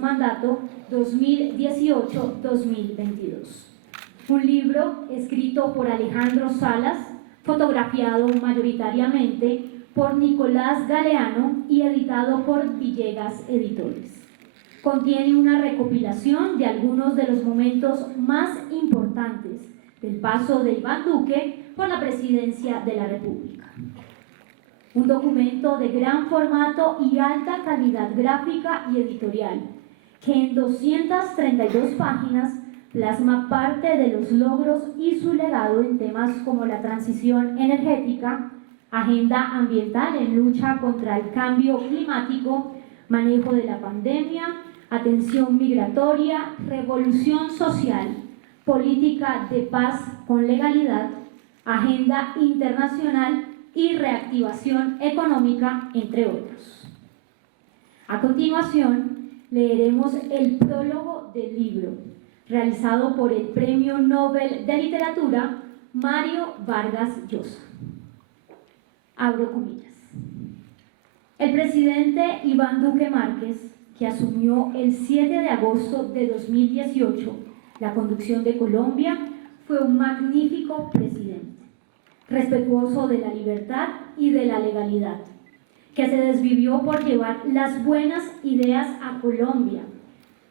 mandato 2018-2022. Un libro escrito por Alejandro Salas, fotografiado mayoritariamente por Nicolás Galeano y editado por Villegas Editores. Contiene una recopilación de algunos de los momentos más importantes del paso de Iván Duque por la presidencia de la República. Un documento de gran formato y alta calidad gráfica y editorial, que en 232 páginas plasma parte de los logros y su legado en temas como la transición energética, agenda ambiental en lucha contra el cambio climático, manejo de la pandemia, atención migratoria, revolución social, política de paz con legalidad, agenda internacional y reactivación económica, entre otros. A continuación, leeremos el prólogo del libro, realizado por el Premio Nobel de Literatura Mario Vargas Llosa. Abro comillas. El presidente Iván Duque Márquez, que asumió el 7 de agosto de 2018 la conducción de Colombia, fue un magnífico presidente, respetuoso de la libertad y de la legalidad, que se desvivió por llevar las buenas ideas a Colombia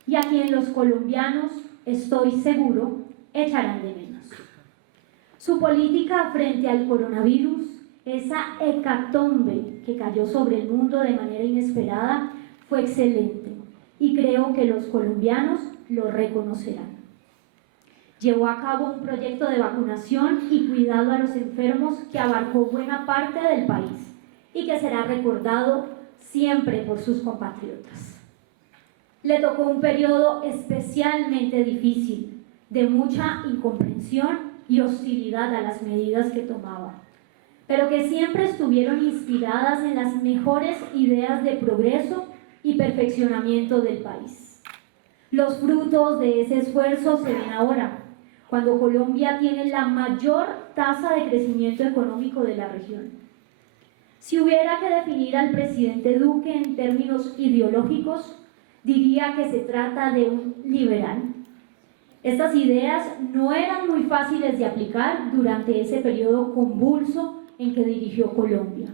y a quien los colombianos, estoy seguro, echarán de menos. Su política frente al coronavirus, esa hecatombe que cayó sobre el mundo de manera inesperada, fue excelente y creo que los colombianos lo reconocerán. Llevó a cabo un proyecto de vacunación y cuidado a los enfermos que abarcó buena parte del país y que será recordado siempre por sus compatriotas. Le tocó un periodo especialmente difícil, de mucha incomprensión y hostilidad a las medidas que tomaba, pero que siempre estuvieron inspiradas en las mejores ideas de progreso y perfeccionamiento del país. Los frutos de ese esfuerzo se ven ahora, cuando Colombia tiene la mayor tasa de crecimiento económico de la región. Si hubiera que definir al presidente Duque en términos ideológicos, diría que se trata de un liberal. Estas ideas no eran muy fáciles de aplicar durante ese periodo convulso en que dirigió Colombia,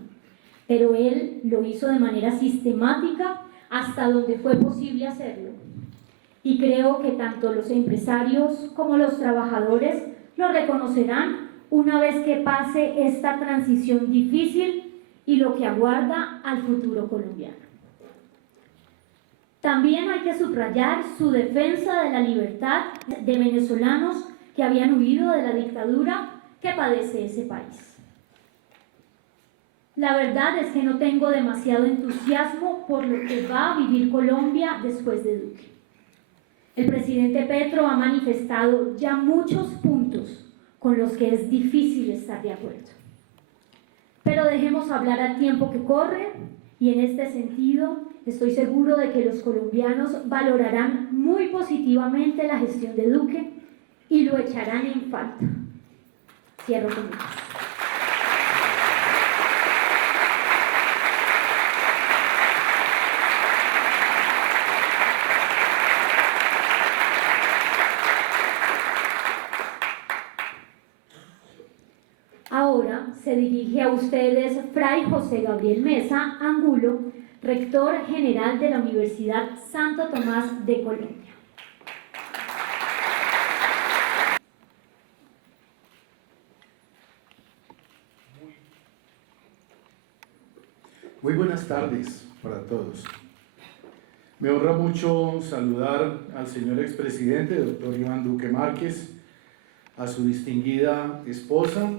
pero él lo hizo de manera sistemática hasta donde fue posible hacerlo. Y creo que tanto los empresarios como los trabajadores lo reconocerán una vez que pase esta transición difícil y lo que aguarda al futuro colombiano. También hay que subrayar su defensa de la libertad de venezolanos que habían huido de la dictadura que padece ese país. La verdad es que no tengo demasiado entusiasmo por lo que va a vivir Colombia después de Duque. El presidente Petro ha manifestado ya muchos puntos con los que es difícil estar de acuerdo. Pero dejemos hablar al tiempo que corre y en este sentido estoy seguro de que los colombianos valorarán muy positivamente la gestión de Duque y lo echarán en falta. Cierro comillas. Ahora se dirige a ustedes Fray José Gabriel Mesa Angulo, rector general de la Universidad Santo Tomás de Colombia. Muy buenas tardes para todos. Me honra mucho saludar al señor expresidente, doctor Iván Duque Márquez, a su distinguida esposa,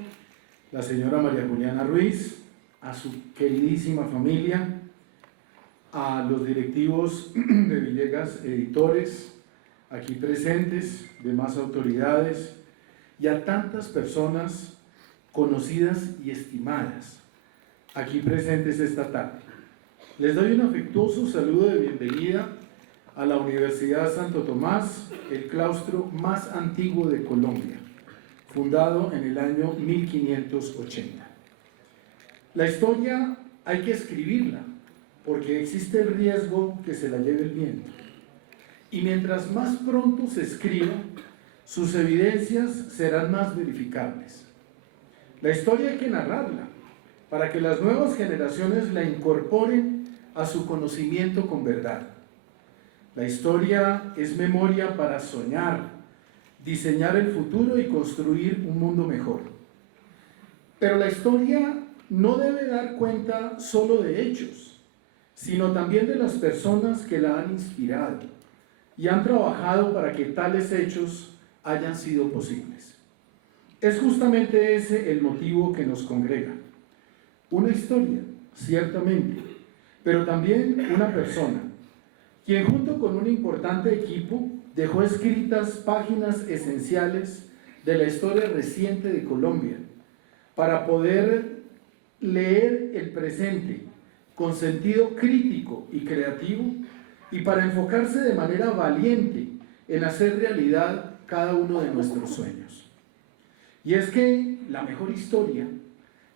la señora María Juliana Ruiz, a su queridísima familia, a los directivos de Villegas Editores, aquí presentes, demás autoridades, y a tantas personas conocidas y estimadas, aquí presentes esta tarde. Les doy un afectuoso saludo de bienvenida a la Universidad Santo Tomás, el claustro más antiguo de Colombia, fundado en el año 1580. La historia hay que escribirla, porque existe el riesgo que se la lleve el viento. y mientras más pronto se escriba, sus evidencias serán más verificables. La historia hay que narrarla para que las nuevas generaciones la incorporen a su conocimiento con verdad. La historia es memoria para soñar, diseñar el futuro y construir un mundo mejor. Pero la historia no debe dar cuenta solo de hechos, sino también de las personas que la han inspirado y han trabajado para que tales hechos hayan sido posibles. Es justamente ese el motivo que nos congrega. Una historia, ciertamente, pero también una persona, quien junto con un importante equipo dejó escritas páginas esenciales de la historia reciente de Colombia, para poder leer el presente con sentido crítico y creativo y para enfocarse de manera valiente en hacer realidad cada uno de nuestros sueños. Y es que la mejor historia,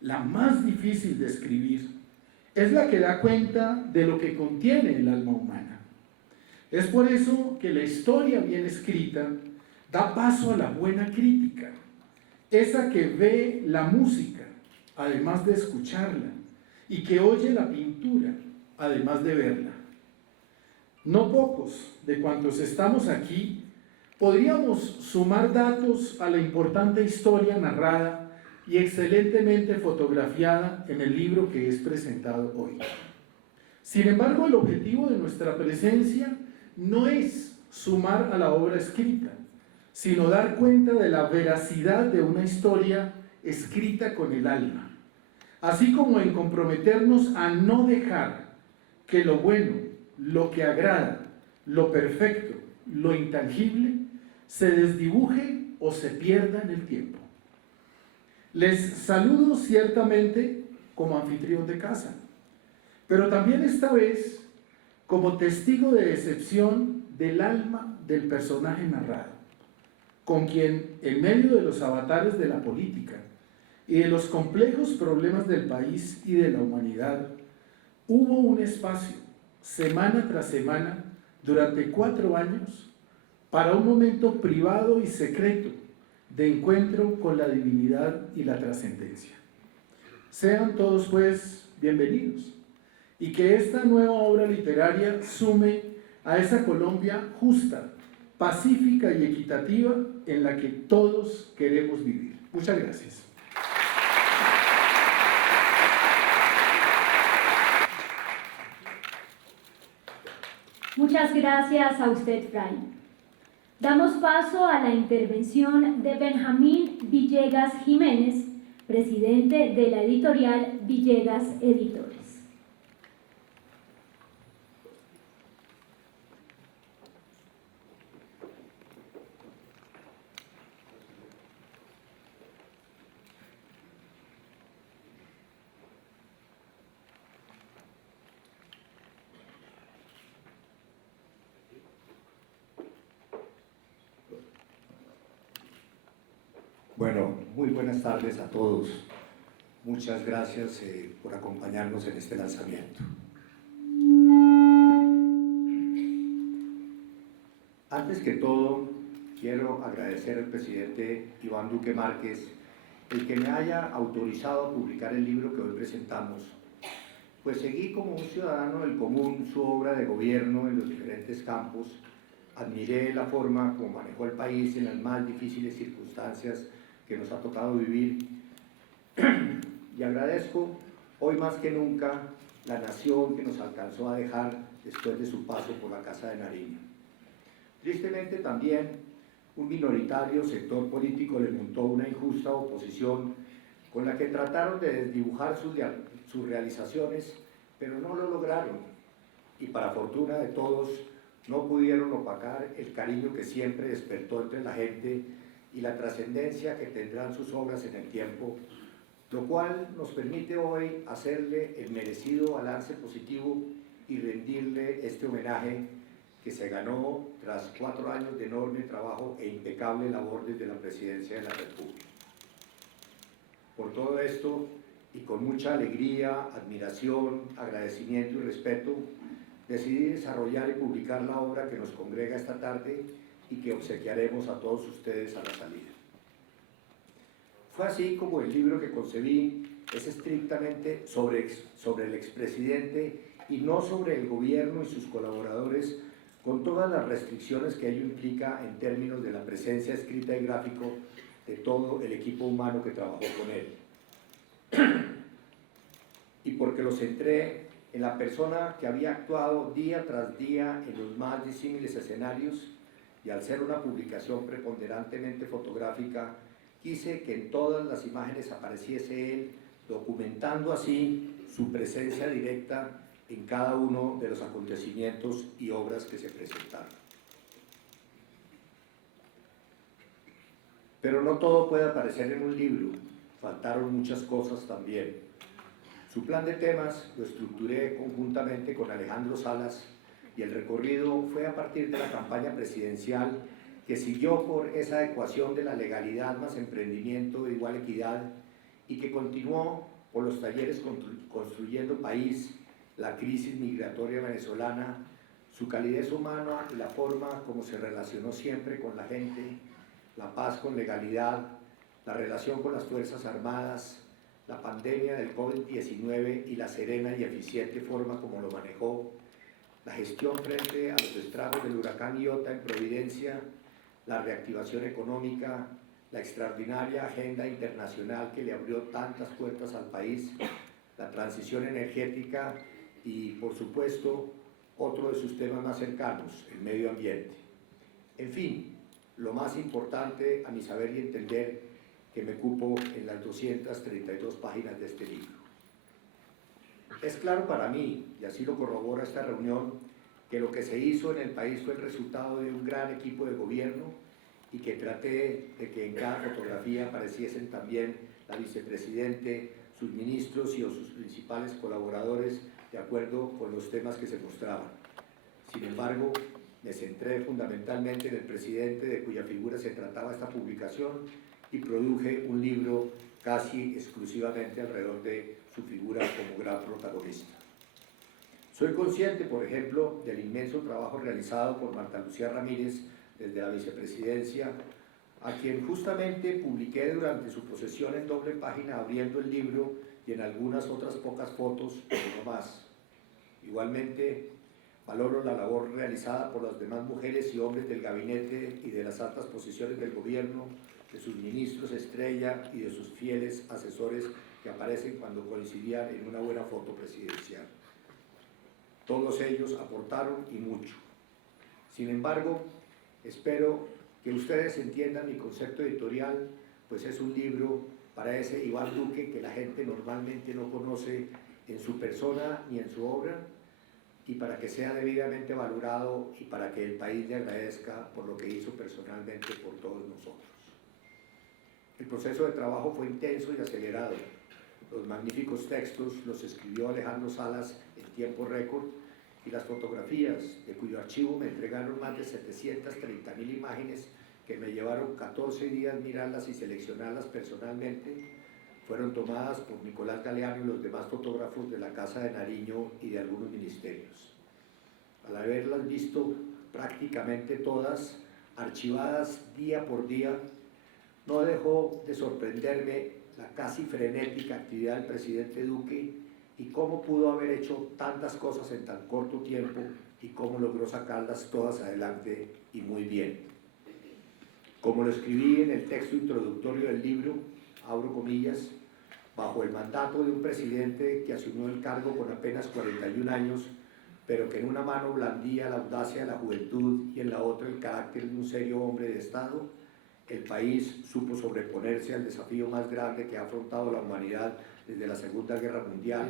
la más difícil de escribir, es la que da cuenta de lo que contiene el alma humana. Es por eso que la historia bien escrita da paso a la buena crítica, esa que ve la música, además de escucharla, y que oye la pintura, además de verla. No pocos de cuantos estamos aquí podríamos sumar datos a la importante historia narrada y excelentemente fotografiada en el libro que es presentado hoy. Sin embargo, el objetivo de nuestra presencia no es sumar a la obra escrita, sino dar cuenta de la veracidad de una historia escrita con el alma, así como en comprometernos a no dejar que lo bueno, lo que agrada, lo perfecto, lo intangible, se desdibuje o se pierda en el tiempo. Les saludo ciertamente como anfitrión de casa, pero también esta vez como testigo de excepción del alma del personaje narrado, con quien, en medio de los avatares de la política y de los complejos problemas del país y de la humanidad, hubo un espacio, semana tras semana, durante 4 años, para un momento privado y secreto de encuentro con la divinidad y la trascendencia. Sean todos, pues, bienvenidos, y que esta nueva obra literaria sume a esa Colombia justa, pacífica y equitativa en la que todos queremos vivir. Muchas gracias. Muchas gracias a usted, Fray. Damos paso a la intervención de Benjamín Villegas Jiménez, presidente de la editorial Villegas Editores. Bueno, muy buenas tardes a todos. Muchas gracias por acompañarnos en este lanzamiento. Antes que todo, quiero agradecer al presidente Iván Duque Márquez el que me haya autorizado a publicar el libro que hoy presentamos, pues seguí como un ciudadano del común su obra de gobierno en los diferentes campos, admiré la forma como manejó el país en las más difíciles circunstancias que nos ha tocado vivir y agradezco hoy más que nunca la nación que nos alcanzó a dejar después de su paso por la Casa de Nariño. Tristemente también un minoritario sector político le montó una injusta oposición con la que trataron de desdibujar sus realizaciones, pero no lo lograron y para fortuna de todos no pudieron opacar el cariño que siempre despertó entre la gente y la trascendencia que tendrán sus obras en el tiempo, lo cual nos permite hoy hacerle el merecido balance positivo y rendirle este homenaje que se ganó tras 4 años de enorme trabajo e impecable labor desde la Presidencia de la República. Por todo esto, y con mucha alegría, admiración, agradecimiento y respeto, decidí desarrollar y publicar la obra que nos congrega esta tarde y que obsequiaremos a todos ustedes a la salida. Fue así como el libro que concebí es estrictamente sobre el expresidente y no sobre el gobierno y sus colaboradores, con todas las restricciones que ello implica en términos de la presencia escrita y gráfico de todo el equipo humano que trabajó con él. Y porque lo centré en la persona que había actuado día tras día en los más disímiles escenarios, y al ser una publicación preponderantemente fotográfica, quise que en todas las imágenes apareciese él, documentando así su presencia directa en cada uno de los acontecimientos y obras que se presentaron. Pero no todo puede aparecer en un libro, faltaron muchas cosas también. Su plan de temas lo estructuré conjuntamente con Alejandro Salas y el recorrido fue a partir de la campaña presidencial que siguió por esa ecuación de la legalidad más emprendimiento de igual equidad y que continuó por los talleres Construyendo País, la crisis migratoria venezolana, su calidez humana y la forma como se relacionó siempre con la gente, la paz con legalidad, la relación con las Fuerzas Armadas, la pandemia del COVID-19 y la serena y eficiente forma como lo manejó, la gestión frente a los estragos del huracán Iota en Providencia, la reactivación económica, la extraordinaria agenda internacional que le abrió tantas puertas al país, la transición energética y, por supuesto, otro de sus temas más cercanos, el medio ambiente. En fin, lo más importante a mi saber y entender que me cupo en las 232 páginas de este libro. Es claro para mí, y así lo corrobora esta reunión, que lo que se hizo en el país fue el resultado de un gran equipo de gobierno y que traté de que en cada fotografía apareciesen también la vicepresidente, sus ministros y sus principales colaboradores de acuerdo con los temas que se mostraban. Sin embargo, me centré fundamentalmente en el presidente de cuya figura se trataba esta publicación y produje un libro casi exclusivamente alrededor de su figura como gran protagonista. Soy consciente, por ejemplo, del inmenso trabajo realizado por Marta Lucía Ramírez desde la vicepresidencia, a quien justamente publiqué durante su posesión en doble página abriendo el libro y en algunas otras pocas fotos, pero no más. Igualmente, valoro la labor realizada por las demás mujeres y hombres del gabinete y de las altas posiciones del gobierno, de sus ministros estrella y de sus fieles asesores que aparecen cuando coincidían en una buena foto presidencial. Todos ellos aportaron y mucho. Sin embargo, espero que ustedes entiendan mi concepto editorial, pues es un libro para ese Iván Duque que la gente normalmente no conoce en su persona ni en su obra, y para que sea debidamente valorado y para que el país le agradezca por lo que hizo personalmente por todos nosotros. El proceso de trabajo fue intenso y acelerado. Los magníficos textos los escribió Alejandro Salas en tiempo récord y las fotografías, de cuyo archivo me entregaron más de 730.000 imágenes que me llevaron 14 días mirarlas y seleccionarlas personalmente, fueron tomadas por Nicolás Galeano y los demás fotógrafos de la Casa de Nariño y de algunos ministerios. Al haberlas visto prácticamente todas, archivadas día por día, no dejó de sorprenderme la casi frenética actividad del presidente Duque y cómo pudo haber hecho tantas cosas en tan corto tiempo y cómo logró sacarlas todas adelante y muy bien. Como lo escribí en el texto introductorio del libro, abro comillas, bajo el mandato de un presidente que asumió el cargo con apenas 41 años, pero que en una mano blandía la audacia de la juventud y en la otra el carácter de un serio hombre de Estado, el país supo sobreponerse al desafío más grande que ha afrontado la humanidad desde la Segunda Guerra Mundial,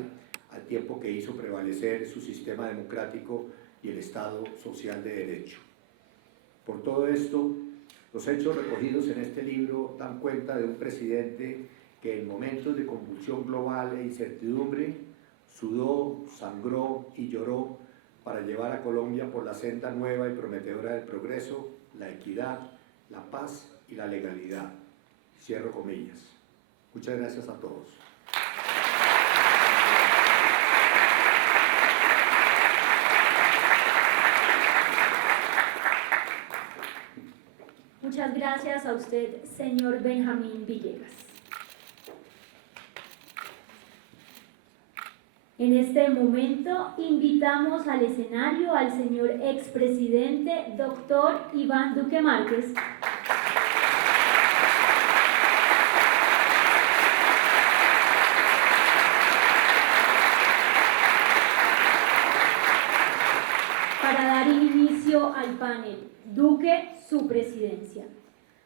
al tiempo que hizo prevalecer su sistema democrático y el Estado social de derecho. Por todo esto, los hechos recogidos en este libro dan cuenta de un presidente que en momentos de convulsión global e incertidumbre sudó, sangró y lloró para llevar a Colombia por la senda nueva y prometedora del progreso, la equidad, la paz y la legalidad. Cierro comillas. Muchas gracias a todos. Muchas gracias a usted, señor Benjamín Villegas. En este momento invitamos al escenario al señor expresidente, doctor Iván Duque Márquez, para dar inicio al panel Duque, su presidencia,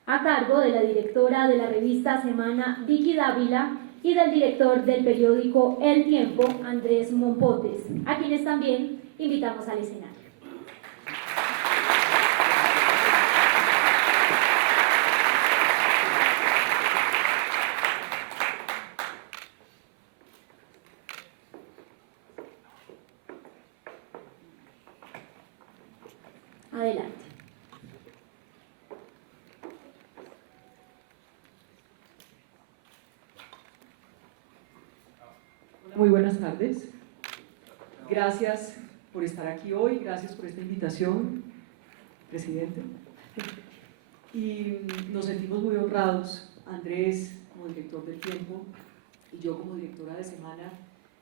a cargo de la directora de la revista Semana, Vicky Dávila, y del director del periódico El Tiempo, Andrés Mompotes, a quienes también invitamos al escenario. Adelante. Muy buenas tardes. Gracias por estar aquí hoy, gracias por esta invitación, presidente. Y nos sentimos muy honrados, Andrés como director del Tiempo y yo como directora de Semana,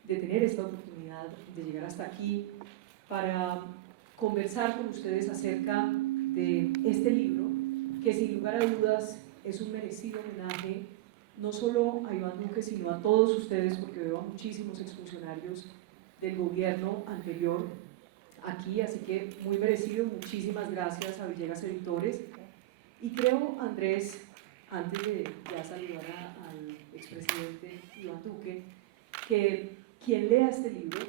de tener esta oportunidad de llegar hasta aquí para conversar con ustedes acerca de este libro, que sin lugar a dudas es un merecido homenaje no solo a Iván Duque, sino a todos ustedes, porque veo a muchísimos exfuncionarios del gobierno anterior aquí, así que muy merecido. Muchísimas gracias a Villegas Editores. Y creo, Andrés, antes de ya saludar al expresidente Iván Duque, que quien lea este libro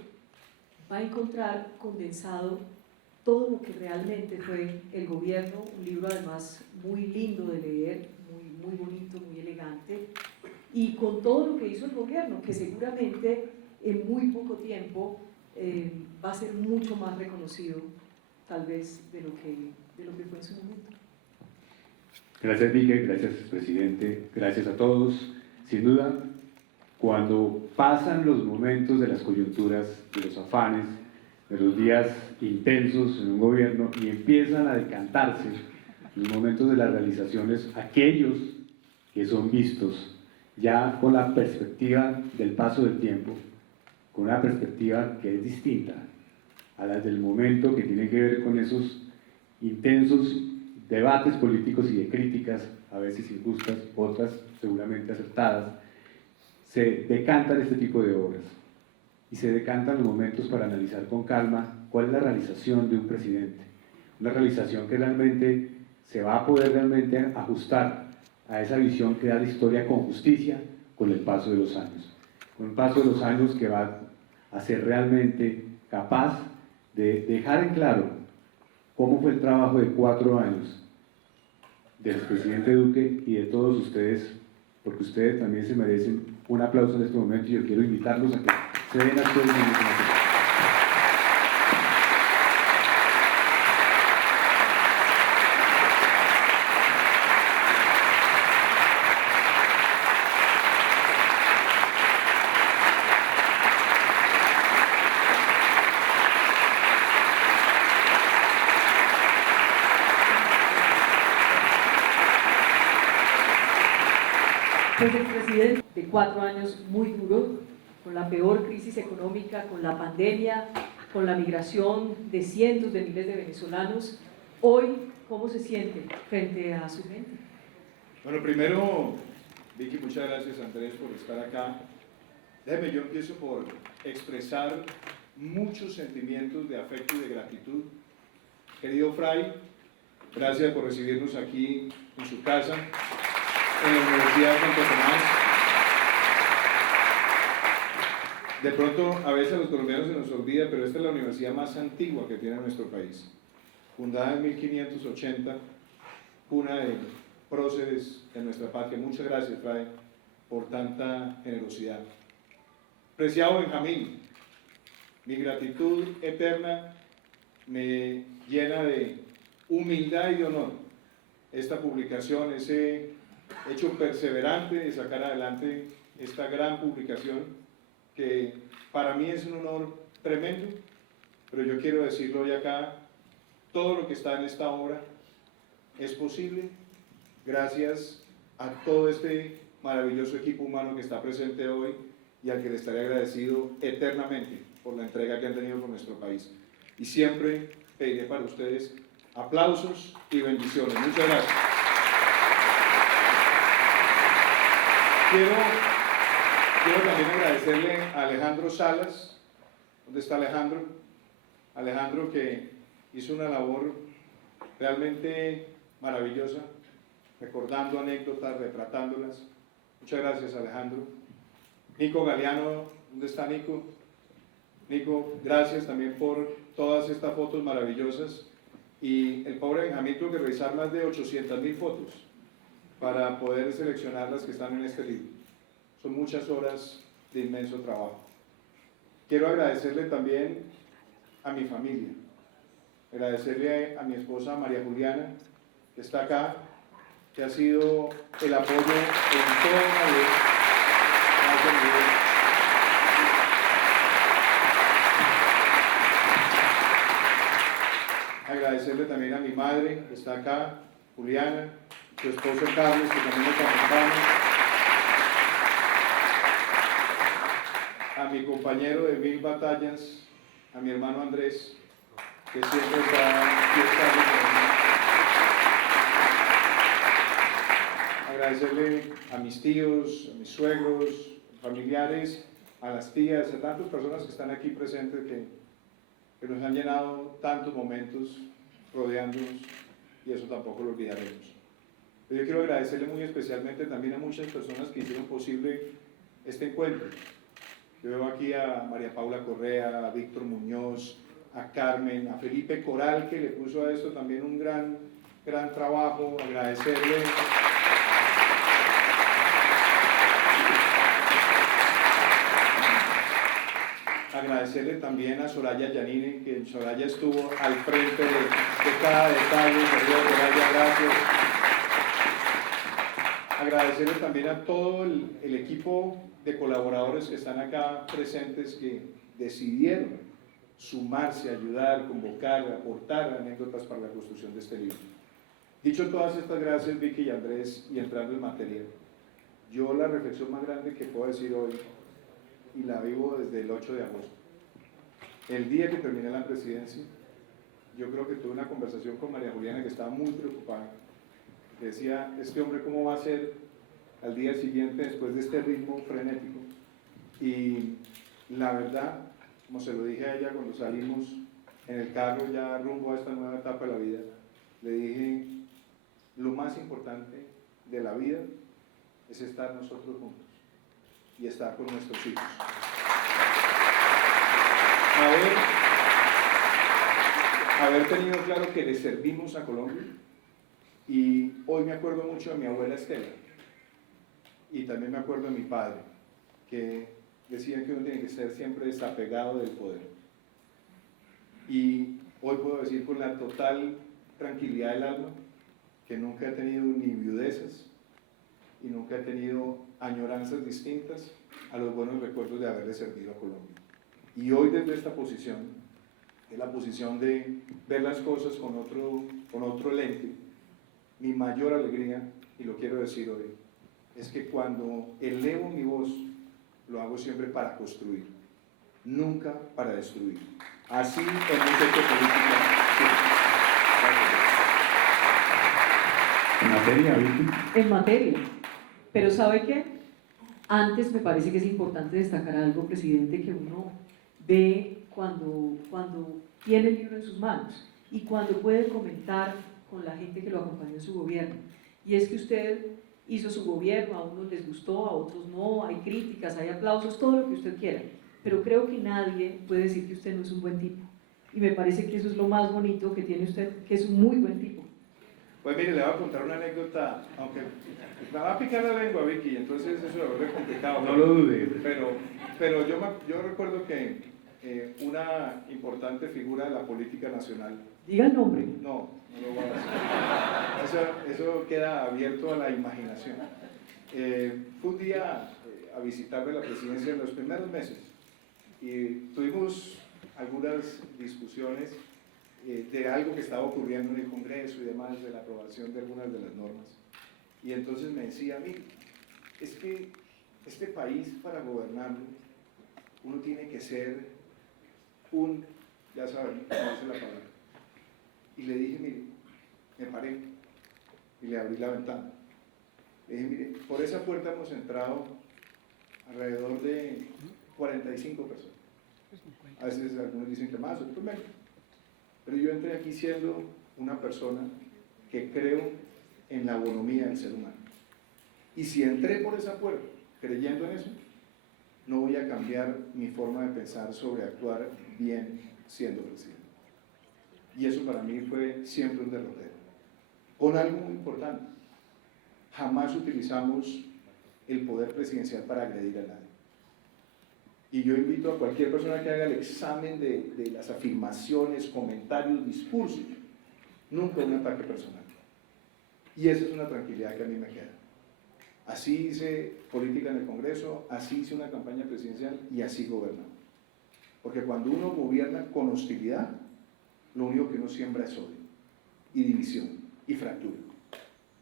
va a encontrar condensado todo lo que realmente fue el gobierno, un libro además muy lindo de leer, muy bonito, muy elegante, y con todo lo que hizo el gobierno, que seguramente en muy poco tiempo va a ser mucho más reconocido, tal vez, de lo que fue en su momento. Gracias, Miguel, gracias, presidente, gracias a todos. Sin duda, cuando pasan los momentos de las coyunturas, de los afanes, de los días intensos en un gobierno y empiezan a decantarse los momentos de las realizaciones, aquellos que son vistos ya con la perspectiva del paso del tiempo, con una perspectiva que es distinta a la del momento, que tiene que ver con esos intensos debates políticos y de críticas, a veces injustas, otras seguramente acertadas, se decantan este tipo de obras y se decantan los momentos para analizar con calma cuál es la realización de un presidente, una realización que realmente se va a poder realmente ajustar a esa visión que da la historia con justicia, con el paso de los años, con el paso de los años que va a ser realmente capaz de dejar en claro cómo fue el trabajo de 4 años del presidente Duque y de todos ustedes, porque ustedes también se merecen un aplauso en este momento y yo quiero invitarlos a que se den a todos. Pues el presidente de 4 años muy duros, con la peor crisis económica, con la pandemia, con la migración de cientos de miles de venezolanos, hoy, ¿cómo se siente frente a su gente? Bueno, primero, Vicky, muchas gracias, Andrés, por estar acá. Déjeme, yo empiezo por expresar muchos sentimientos de afecto y de gratitud. Querido Fray, gracias por recibirnos aquí en su casa, en la Universidad de Santo Tomás. De pronto, a veces a los colombianos se nos olvida, pero esta es la universidad más antigua que tiene nuestro país. Fundada en 1580, cuna de próceres de nuestra patria. Muchas gracias, Fray, por tanta generosidad. Preciado Benjamín, mi gratitud eterna me llena de humildad y de honor esta publicación, ese hecho perseverante de sacar adelante esta gran publicación que para mí es un honor tremendo, pero yo quiero decirlo hoy acá, todo lo que está en esta obra es posible gracias a todo este maravilloso equipo humano que está presente hoy y al que le estaré agradecido eternamente por la entrega que han tenido con nuestro país. Y siempre pediré para ustedes aplausos y bendiciones. Muchas gracias. Quiero también agradecerle a Alejandro Salas. ¿Dónde está Alejandro? Alejandro, que hizo una labor realmente maravillosa, recordando anécdotas, retratándolas. Muchas gracias, Alejandro. Nico Galeano, ¿dónde está Nico? Nico, gracias también por todas estas fotos maravillosas. Y el pobre Benjamín tuvo que revisar más de 800.000 fotos para poder seleccionar las que están en este libro. Son muchas horas de inmenso trabajo. Quiero agradecerle también a mi familia, agradecerle a mi esposa María Juliana, que está acá, que ha sido el apoyo en toda la vida. Gracias, Miguel. Agradecerle también a mi madre, que está acá, Juliana, su esposo Carlos, que también nos acompaña, a mi compañero de 1000 batallas, a mi hermano Andrés, que siempre está aquí. Agradecerle a mis tíos, a mis suegros, familiares, a las tías, a tantas personas que están aquí presentes que nos han llenado tantos momentos rodeándonos, y eso tampoco lo olvidaremos. Pero yo quiero agradecerle muy especialmente también a muchas personas que hicieron posible este encuentro. Yo veo aquí a María Paula Correa, a Víctor Muñoz, a Carmen, a Felipe Coral, que le puso a esto también un gran trabajo. Agradecerle también a Soraya Yanine, que Soraya estuvo al frente de cada detalle. Soraya, gracias. Agradecerle también a todo el equipo de colaboradores que están acá presentes, que decidieron sumarse, ayudar, convocar, aportar anécdotas para la construcción de este libro. Dicho todas estas gracias, Vicky y Andrés, y entrando en materia, yo la reflexión más grande que puedo decir hoy, y la vivo desde el 8 de agosto, el día que terminé la presidencia, yo creo que tuve una conversación con María Juliana, que estaba muy preocupada, que decía, este hombre cómo va a ser al día siguiente después de este ritmo frenético. Y la verdad, como se lo dije a ella cuando salimos en el carro ya rumbo a esta nueva etapa de la vida, le dije, lo más importante de la vida es estar nosotros juntos y estar con nuestros hijos. Haber tenido claro que le servimos a Colombia, y hoy me acuerdo mucho de mi abuela Estela, y también me acuerdo de mi padre, que decía que uno tiene que ser siempre desapegado del poder. Y hoy puedo decir con la total tranquilidad del alma que nunca he tenido ni viudezas y nunca he tenido añoranzas distintas a los buenos recuerdos de haberle servido a Colombia. Y hoy desde esta posición, es la posición de ver las cosas con otro lente, mi mayor alegría, y lo quiero decir hoy, es que cuando elevo mi voz, lo hago siempre para construir, nunca para destruir. Así hemos hecho política. En materia, Vicky. En materia. Pero ¿sabe qué? Antes me parece que es importante destacar algo, presidente, que uno ve cuando tiene el libro en sus manos y cuando puede comentar con la gente que lo acompañó en su gobierno. Y es que usted hizo su gobierno, a unos les gustó, a otros no, hay críticas, hay aplausos, todo lo que usted quiera. Pero creo que nadie puede decir que usted no es un buen tipo. Y me parece que eso es lo más bonito que tiene usted, que es un muy buen tipo. Pues mire, le voy a contar una anécdota, aunque me va a picar la lengua, Vicky, entonces eso lo vuelve complicado. No lo dude. Pero yo recuerdo que una importante figura de la política nacional. Diga el nombre. No lo voy a decir. Eso queda abierto a la imaginación. Fue un día a visitarme la presidencia en los primeros meses y tuvimos algunas discusiones de algo que estaba ocurriendo en el Congreso y demás, de la aprobación de algunas de las normas. Y entonces me decía, mire, es que este país para gobernarlo, uno tiene que ser ya saben, cómo dice la palabra. Y le dije, mire, me paré y le abrí la ventana. Le dije, mire, por esa puerta hemos entrado alrededor de 45 personas. A veces algunos dicen que más, otros menos. Pero yo entré aquí siendo una persona que creo en la bonomía del ser humano. Y si entré por esa puerta creyendo en eso, no voy a cambiar mi forma de pensar sobre actuar bien siendo presidente. Y eso para mí fue siempre un derrotero. Con algo muy importante, jamás utilizamos el poder presidencial para agredir a nadie. Y yo invito a cualquier persona que haga el examen de las afirmaciones, comentarios, discursos, nunca un ataque personal. Y esa es una tranquilidad que a mí me queda. Así hice política en el Congreso, así hice una campaña presidencial y así gobernamos. Porque cuando uno gobierna con hostilidad, lo único que uno siembra es odio y división y fractura.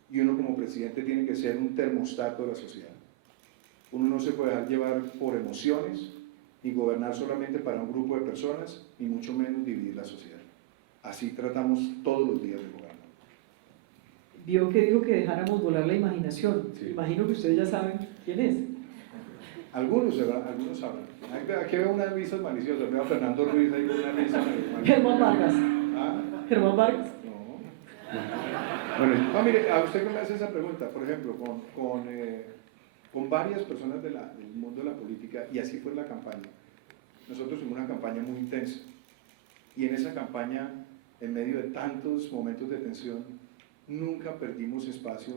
Y uno como presidente tiene que ser un termostato de la sociedad. Uno no se puede dejar llevar por emociones, ni gobernar solamente para un grupo de personas, ni mucho menos dividir la sociedad. Así tratamos todos los días de gobernar. Vio que dijo que dejáramos volar la imaginación. Sí. Imagino que ustedes ya saben quién es. Algunos sabrán. Aquí veo unas risas maliciosas. Veo a Fernando Ruiz ahí con una risa maliciosa. Germán Vargas. ¿Ah? Germán Vargas. No. Bueno, No, mire, a usted que me hace esa pregunta, por ejemplo, con varias personas del mundo de la política, y así fue la campaña. Nosotros tuvimos una campaña muy intensa, y en esa campaña, en medio de tantos momentos de tensión, nunca perdimos espacio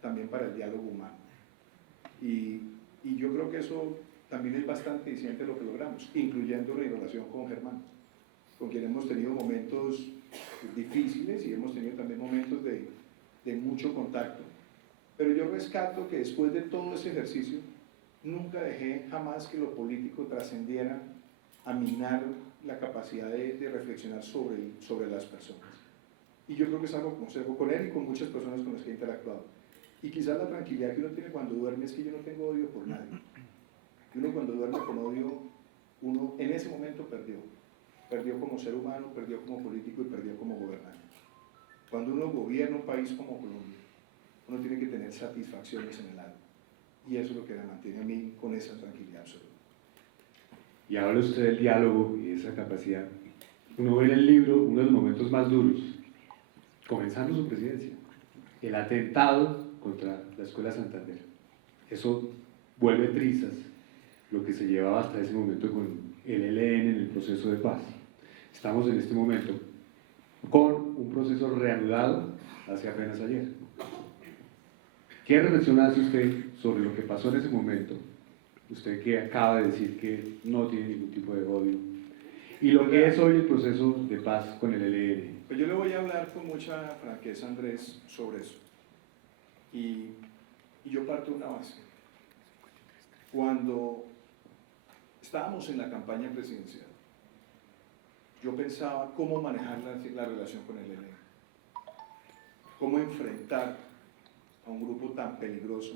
también para el diálogo humano. Y yo creo que eso también es bastante eficiente lo que logramos, incluyendo la relación con Germán, con quien hemos tenido momentos difíciles y hemos tenido también momentos de mucho contacto. Pero yo rescato que después de todo ese ejercicio, nunca dejé jamás que lo político trascendiera a minar la capacidad de reflexionar sobre las personas. Y yo creo que es algo que conservo con él y con muchas personas con las que he interactuado. Y quizás la tranquilidad que uno tiene cuando duerme es que yo no tengo odio por nadie. Y uno cuando duerme con odio, uno en ese momento perdió. Perdió como ser humano, perdió como político y perdió como gobernante. Cuando uno gobierna un país como Colombia, uno tiene que tener satisfacciones en el alma. Y eso es lo que me mantiene a mí con esa tranquilidad absoluta. y habla usted del diálogo y de esa capacidad. Uno ve en el libro uno de los momentos más duros, comenzando su presidencia, el atentado contra la Escuela Santander. Eso vuelve trizas lo que se llevaba hasta ese momento con el ELN en el proceso de paz. Estamos en este momento con un proceso reanudado hace apenas ayer. ¿Qué reflexión hace usted sobre lo que pasó en ese momento? Usted que acaba de decir que no tiene ningún tipo de odio. Y lo que es hoy el proceso de paz con el ELN. Pues yo le voy a hablar con mucha franqueza, Andrés, sobre eso. Y yo parto de una base. Cuando estábamos en la campaña presidencial, yo pensaba cómo manejar la relación con el ELN. Cómo enfrentar a un grupo tan peligroso,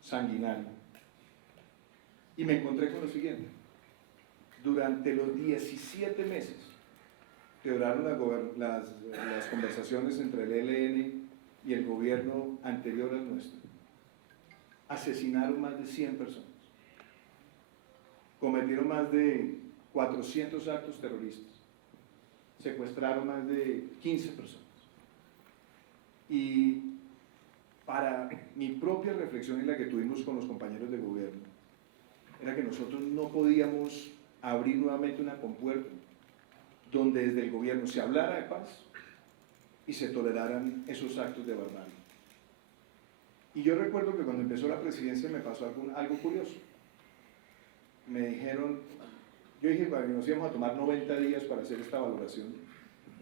sanguinario. Y me encontré con lo siguiente. Durante los 17 meses que duraron las conversaciones entre el ELN y el gobierno anterior al nuestro, asesinaron más de 100 personas. Cometieron más de 400 actos terroristas. Secuestraron más de 15 personas. Y para mi propia reflexión y la que tuvimos con los compañeros de gobierno, era que nosotros no podíamos abrir nuevamente una compuerta donde desde el gobierno se hablara de paz y se toleraran esos actos de barbarie. Y yo recuerdo que cuando empezó la presidencia me pasó algo curioso. Me dijeron, yo dije, bueno, nos íbamos a tomar 90 días para hacer esta valoración,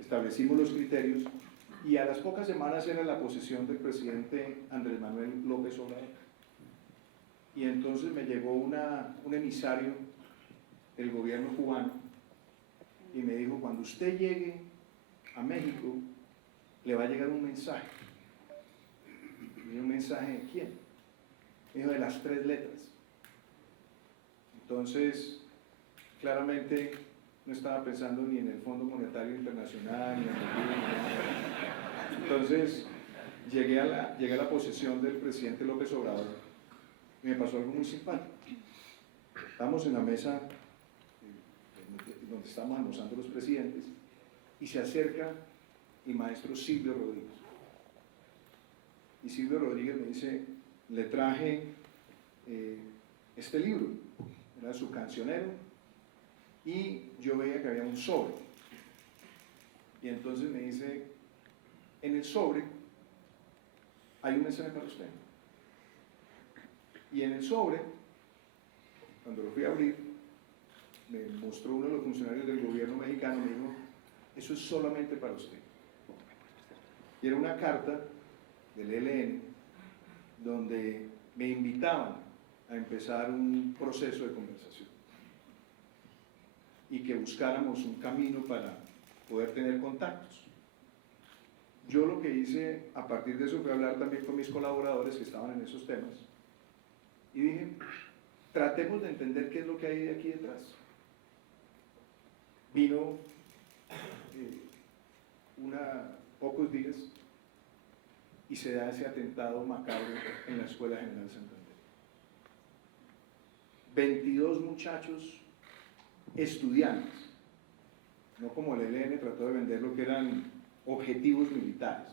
establecimos los criterios y a las pocas semanas era la posesión del presidente Andrés Manuel López Obrador. Y entonces me llegó un emisario del gobierno cubano y me dijo, cuando usted llegue a México, le va a llegar un mensaje. ¿Y un mensaje de quién? Me dijo, de las 3 letras. Entonces, claramente no estaba pensando ni en el Fondo Monetario Internacional, ni en el BID, ni nada. Entonces, llegué a la posesión del presidente López Obrador y me pasó algo muy simpático. Estábamos en la mesa donde estábamos almorzando los presidentes y se acerca mi maestro Silvio Rodríguez. Y Silvio Rodríguez me dice, le traje este libro, era su cancionero, y yo veía que había un sobre. Y entonces me dice, en el sobre hay un mensaje para usted. Y en el sobre, cuando lo fui a abrir, me mostró uno de los funcionarios del gobierno mexicano, me dijo, eso es solamente para usted. Y era una carta del ELN, donde me invitaban a empezar un proceso de conversación y que buscáramos un camino para poder tener contactos. Yo lo que hice a partir de eso fue hablar también con mis colaboradores que estaban en esos temas y dije, tratemos de entender qué es lo que hay aquí detrás. Vino pocos días y se da ese atentado macabro en la Escuela General Santander. 22 muchachos estudiantes, no como el ELN trató de vender lo que eran objetivos militares,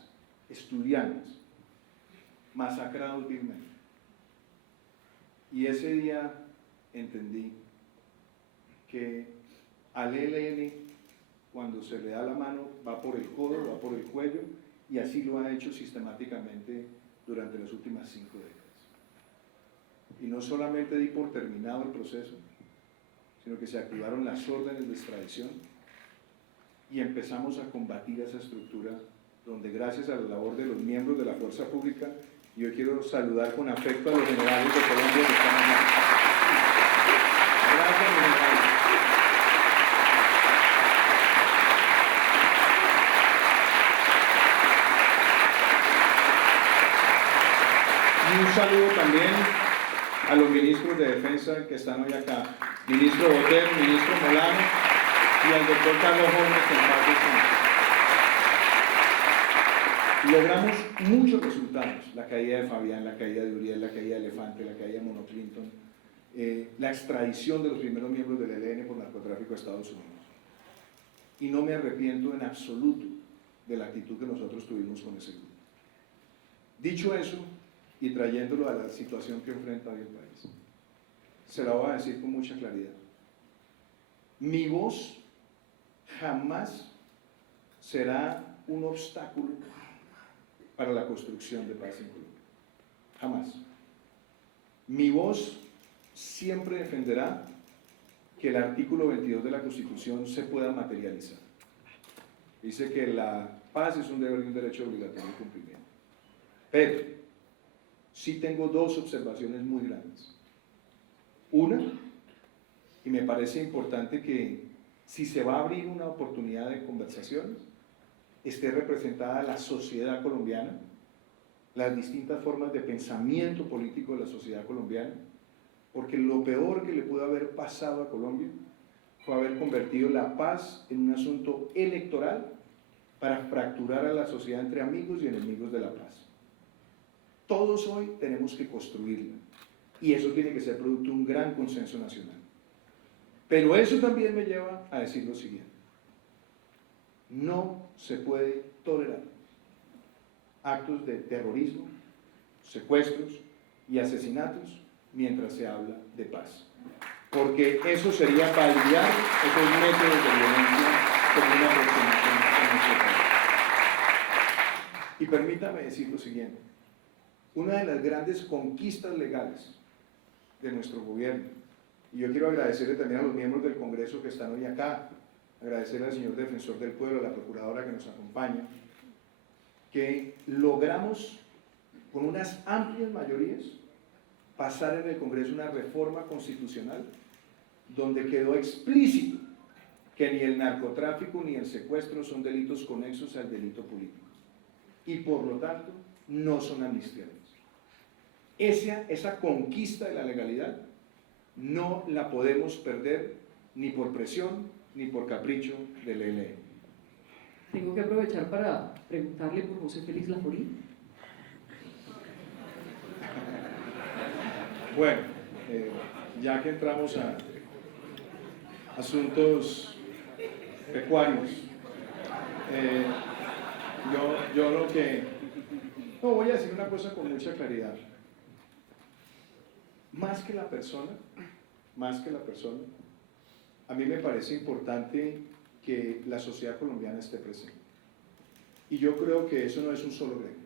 estudiantes, masacrados vilmente. Y ese día entendí que al ELN, cuando se le da la mano, va por el codo, va por el cuello, y así lo ha hecho sistemáticamente durante las últimas 5 décadas. Y no solamente di por terminado el proceso, sino que se activaron las órdenes de extradición y empezamos a combatir esa estructura donde gracias a la labor de los miembros de la fuerza pública, yo quiero saludar con afecto a los generales de Colombia que están aquí. Gracias, generales. Y un saludo también a los ministros de Defensa que están hoy acá, ministro Botero, ministro Molano y al doctor Carlos Holmes, que en paz descanse. Logramos muchos resultados, la caída de Fabián, la caída de Uriel, la caída de Elefante, la caída de Mono Clinton, la extradición de los primeros miembros del ELN por narcotráfico a Estados Unidos. Y no me arrepiento en absoluto de la actitud que nosotros tuvimos con ese grupo. Dicho eso, y trayéndolo a la situación que enfrenta hoy el país, se la voy a decir con mucha claridad. Mi voz jamás será un obstáculo para la construcción de paz en Colombia. Jamás. Mi voz siempre defenderá que el artículo 22 de la Constitución se pueda materializar. Dice que la paz es un deber y un derecho obligatorio de cumplimiento. Pero sí tengo 2 observaciones muy grandes. Una, y me parece importante que si se va a abrir una oportunidad de conversaciones, esté representada la sociedad colombiana, las distintas formas de pensamiento político de la sociedad colombiana, porque lo peor que le pudo haber pasado a Colombia fue haber convertido la paz en un asunto electoral para fracturar a la sociedad entre amigos y enemigos de la paz. Todos hoy tenemos que construirla y eso tiene que ser producto de un gran consenso nacional. Pero eso también me lleva a decir lo siguiente: no se puede tolerar actos de terrorismo, secuestros y asesinatos mientras se habla de paz, porque eso sería validar esos métodos de violencia como una aproximación en nuestro país. Y permítame decir lo siguiente: una de las grandes conquistas legales de nuestro gobierno, y yo quiero agradecerle también a los miembros del Congreso que están hoy acá, agradecerle al señor Defensor del Pueblo, a la Procuradora que nos acompaña, que logramos con unas amplias mayorías pasar en el Congreso una reforma constitucional donde quedó explícito que ni el narcotráfico ni el secuestro son delitos conexos al delito político y por lo tanto no son amnistiables. esa conquista de la legalidad no la podemos perder ni por presión ni por capricho del ELN. Tengo que aprovechar para preguntarle por José Félix Laforí. Bueno, ya que entramos a asuntos pecuarios, yo lo que... No, voy a decir una cosa con mucha claridad. Más que la persona, a mí me parece importante que la sociedad colombiana esté presente. Y yo creo que eso no es un solo gremio.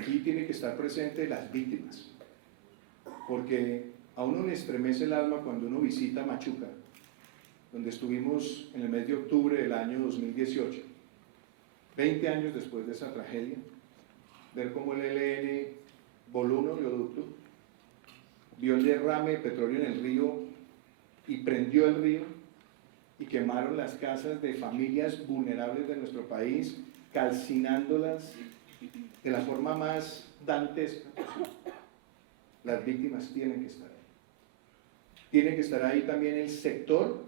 Aquí tiene que estar presente las víctimas, porque a uno le estremece el alma cuando uno visita Machuca, donde estuvimos en el mes de octubre del año 2018, 20 años después de esa tragedia, ver cómo el ELN voló un oleoducto, vio el derrame de petróleo en el río y prendió el río y quemaron las casas de familias vulnerables de nuestro país, calcinándolas de la forma más dantesca. Las víctimas tienen que estar ahí. Tiene que estar ahí también el sector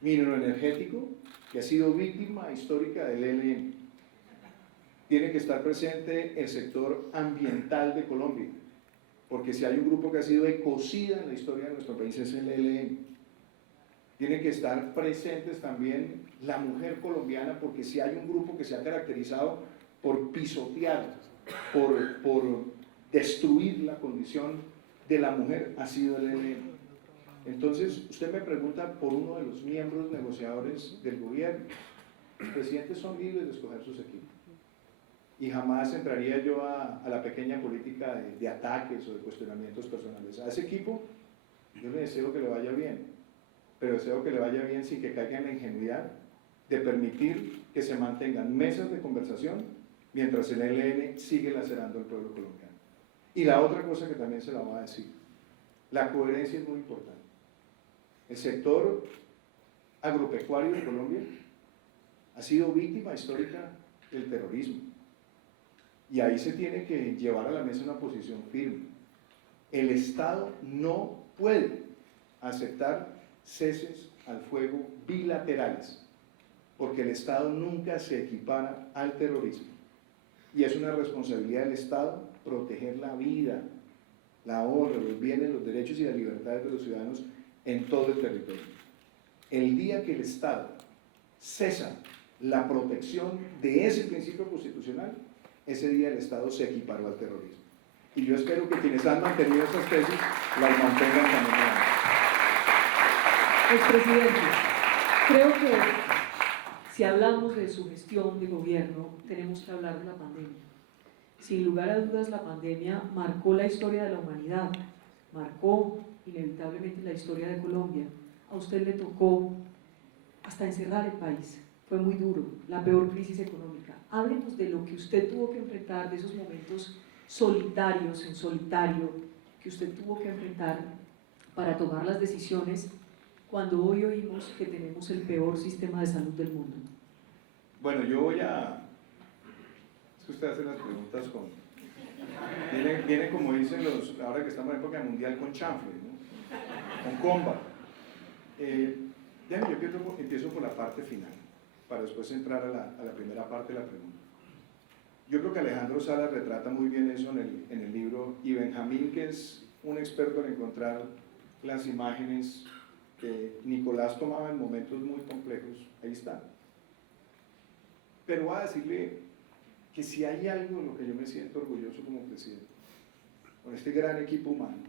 mineroenergético, que ha sido víctima histórica del ELN. Tiene que estar presente el sector ambiental de Colombia, porque si hay un grupo que ha sido ecocida en la historia de nuestro país es el ELN. Tiene que estar presentes también la mujer colombiana, porque si hay un grupo que se ha caracterizado por pisotear, por destruir la condición de la mujer, ha sido el ELN. Entonces, usted me pregunta por uno de los miembros negociadores del gobierno. Los presidentes son libres de escoger sus equipos. Y jamás entraría yo a la pequeña política de ataques o de cuestionamientos personales. A ese equipo yo le deseo que le vaya bien, pero deseo que le vaya bien sin que caiga en la ingenuidad de permitir que se mantengan mesas de conversación mientras el ELN sigue lacerando al pueblo colombiano. Y la otra cosa que también se la voy a decir, la coherencia es muy importante. El sector agropecuario de Colombia ha sido víctima histórica del terrorismo. Y ahí se tiene que llevar a la mesa una posición firme. El Estado no puede aceptar ceses al fuego bilaterales, porque el Estado nunca se equipara al terrorismo. Y es una responsabilidad del Estado proteger la vida, la honra, los bienes, los derechos y las libertades de los ciudadanos en todo el territorio. El día que el Estado cesa la protección de ese principio constitucional, ese día el Estado se equiparó al terrorismo. Y yo espero que quienes han mantenido esas tesis las mantengan también. Pues, presidente, creo que si hablamos de su gestión de gobierno, tenemos que hablar de la pandemia. Sin lugar a dudas, la pandemia marcó la historia de la humanidad, marcó inevitablemente la historia de Colombia. A usted le tocó hasta encerrar el país, fue muy duro, la peor crisis económica. Háblenos de lo que usted tuvo que enfrentar, de esos momentos solitarios, en solitario, que usted tuvo que enfrentar para tomar las decisiones cuando hoy oímos que tenemos el peor sistema de salud del mundo. Bueno, yo voy a... Es que usted hace las preguntas con... Viene como dicen los... Ahora que estamos en época mundial con chanfle, ¿no? Con comba. Yo empiezo por la parte final, para después entrar a la primera parte de la pregunta. Yo creo que Alejandro Salas retrata muy bien eso en el libro, y Benjamín, que es un experto en encontrar las imágenes que Nicolás tomaba en momentos muy complejos, ahí está. Pero voy a decirle que si hay algo en lo que yo me siento orgulloso como presidente, con este gran equipo humano,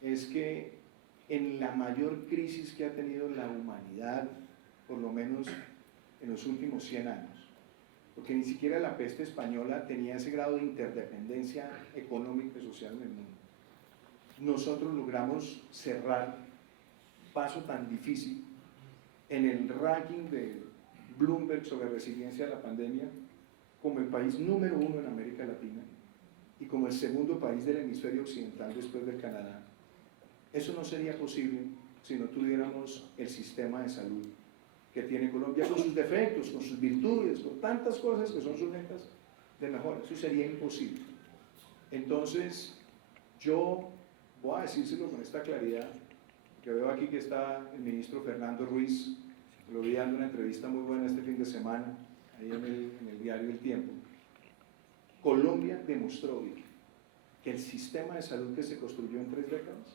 es que en la mayor crisis que ha tenido la humanidad, por lo menos en los últimos 100 años, porque ni siquiera la peste española tenía ese grado de interdependencia económica y social en el mundo, nosotros logramos cerrar paso tan difícil en el ranking de Bloomberg sobre resiliencia a la pandemia como el país número 1 en América Latina y como el segundo país del hemisferio occidental después del Canadá. Eso no sería posible si no tuviéramos el sistema de salud que tiene Colombia, con sus defectos, con sus virtudes, con tantas cosas que son sujetas de mejora. Eso sería imposible. Entonces, yo voy a decírselo con esta claridad, que veo aquí que está el ministro Fernando Ruiz, lo vi dando una entrevista muy buena este fin de semana, ahí en el diario El Tiempo. Colombia demostró, Vicky, que el sistema de salud que se construyó en 3 décadas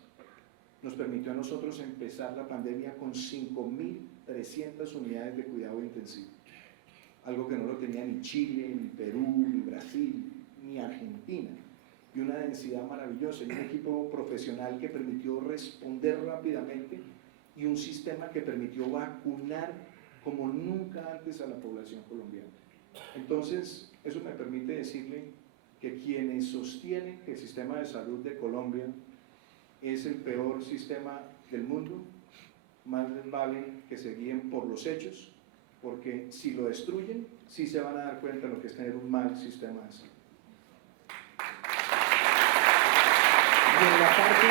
nos permitió a nosotros empezar la pandemia con 5.300 unidades de cuidado intensivo, algo que no lo tenía ni Chile, ni Perú, ni Brasil, ni Argentina, y una densidad maravillosa, y un equipo profesional que permitió responder rápidamente, y un sistema que permitió vacunar como nunca antes a la población colombiana. Entonces, eso me permite decirle que quienes sostienen que el sistema de salud de Colombia es el peor sistema del mundo, más les vale que se guíen por los hechos, porque si lo destruyen, sí se van a dar cuenta de lo que es tener un mal sistema de salud. Y en la parte...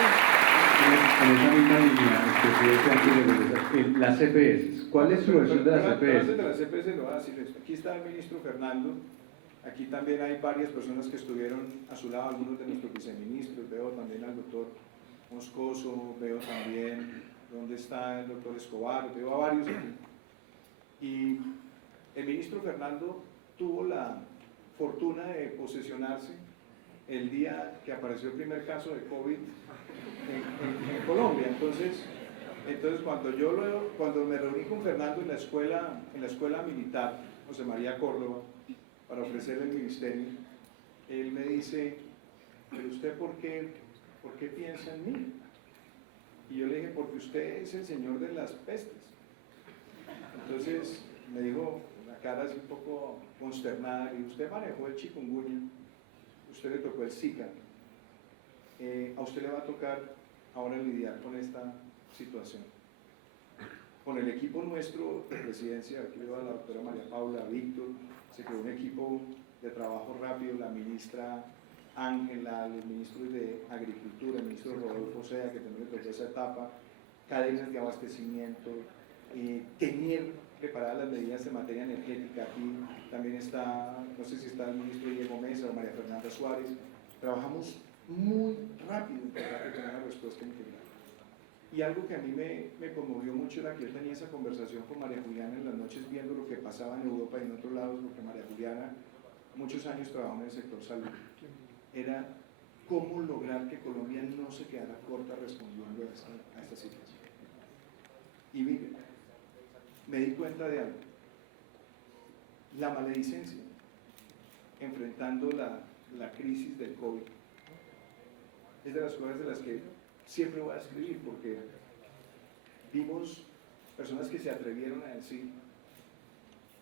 En esa misma línea, presidente, antes de regresar, las CPS, ¿cuál es su versión de las Antes CPS? de las CPS le voy a decir esto. Aquí está el ministro Fernando, aquí también hay varias personas que estuvieron a su lado, algunos de nuestros viceministros, veo también al doctor Moscoso, veo también dónde está el doctor Escobar, veo a varios aquí. Y el ministro Fernando tuvo la fortuna de posesionarse el día que apareció el primer caso de COVID en Colombia. Entonces cuando me reuní con Fernando en la escuela militar, José María Córdoba, para ofrecerle el ministerio, él me dice, pero usted ¿por qué piensa en mí? Y yo le dije, porque usted es el señor de las pestes. Entonces me dijo, la cara así un poco consternada, y usted manejó el chikungunya, usted le tocó el Zika, a usted le va a tocar ahora lidiar con esta situación. Con el equipo nuestro de presidencia, aquí veo a la doctora María Paula, a Víctor, se creó un equipo de trabajo rápido, la ministra Ángela, los ministros de Agricultura, el ministro Rodolfo Sea, que también le tocó esa etapa, cadenas de abastecimiento, tener preparadas las medidas en materia energética. Aquí también está, no sé si está el ministro Diego Mesa o María Fernanda Suárez. Trabajamos muy rápido en tratar de tener una respuesta integral. Y algo que a mí me conmovió mucho era que yo tenía esa conversación con María Juliana en las noches viendo lo que pasaba en Europa y en otros lados, porque María Juliana muchos años trabajó en el sector salud. Era cómo lograr que Colombia no se quedara corta respondiendo a esta situación. Y mire, me di cuenta de algo. La maledicencia, enfrentando la crisis del COVID, es de las cosas de las que siempre voy a escribir, porque vimos personas que se atrevieron a decir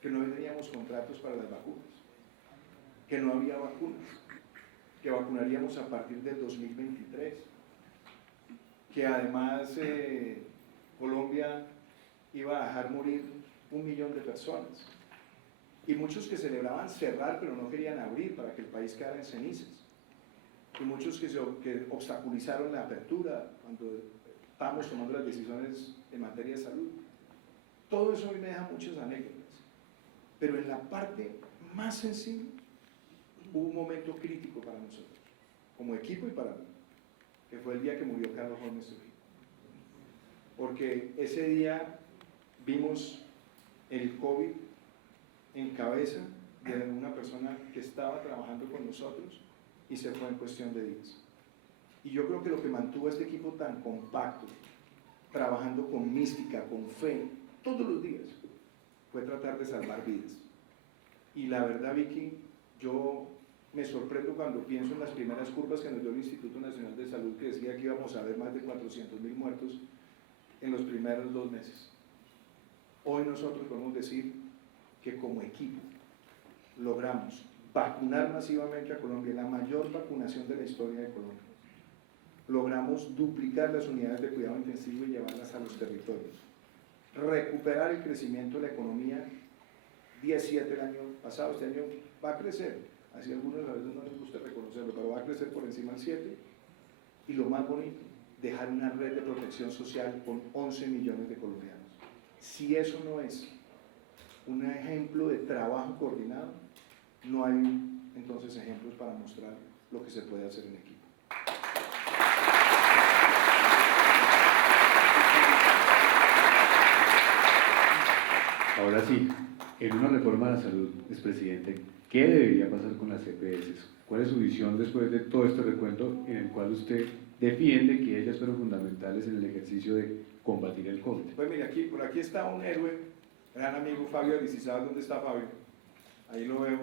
que no teníamos contratos para las vacunas, que no había vacunas, que vacunaríamos a partir del 2023, que además Colombia iba a dejar morir 1 millón de personas, y muchos que celebraban cerrar pero no querían abrir para que el país quedara en cenizas, y muchos que obstaculizaron la apertura cuando estábamos tomando las decisiones en materia de salud. Todo eso hoy me deja muchas anécdotas, pero en la parte más sensible hubo un momento crítico para nosotros, como equipo y para mí, que fue el día que murió Carlos Holmes Trujillo. Porque ese día vimos el COVID en cabeza de una persona que estaba trabajando con nosotros y se fue en cuestión de días. Y yo creo que lo que mantuvo a este equipo tan compacto, trabajando con mística, con fe, todos los días, fue tratar de salvar vidas. Y la verdad, Vicky, yo me sorprendo cuando pienso en las primeras curvas que nos dio el Instituto Nacional de Salud, que decía que íbamos a ver más de 400.000 muertos en los primeros 2 meses. Hoy nosotros podemos decir que como equipo logramos vacunar masivamente a Colombia, la mayor vacunación de la historia de Colombia. Logramos duplicar las unidades de cuidado intensivo y llevarlas a los territorios. Recuperar el crecimiento de la economía, 17 el año pasado, este año va a crecer, así a algunos a veces no les gusta reconocerlo, pero va a crecer por encima del 7. Y lo más bonito, dejar una red de protección social con 11 millones de colombianos. Si eso no es un ejemplo de trabajo coordinado, no hay entonces ejemplos para mostrar lo lo que se puede hacer en equipo. Ahora sí, en una reforma a la salud, expresidente, ¿qué debería pasar con las EPS? ¿Cuál es su visión después de todo este recuento en el cual usted defiende que ellas fueron fundamentales en el ejercicio de combatir el COVID? Pues mire, por aquí está un héroe, gran amigo Fabio Aristizábal. ¿Dónde está Fabio? Ahí lo veo.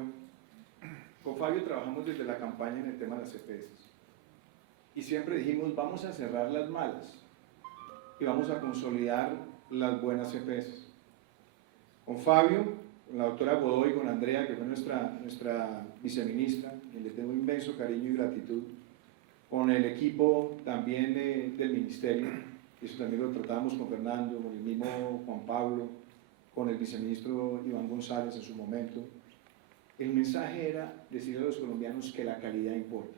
Con Fabio trabajamos desde la campaña en el tema de las EPS. Y siempre dijimos, vamos a cerrar las malas y vamos a consolidar las buenas EPS. Con Fabio, con la doctora Godoy, con Andrea, que fue nuestra viceministra, quien le tengo inmenso cariño y gratitud, con el equipo también del ministerio, eso también lo tratábamos con Fernando, con el mismo Juan Pablo, con el viceministro Iván González en su momento. El mensaje era decirle a los colombianos que la calidad importa.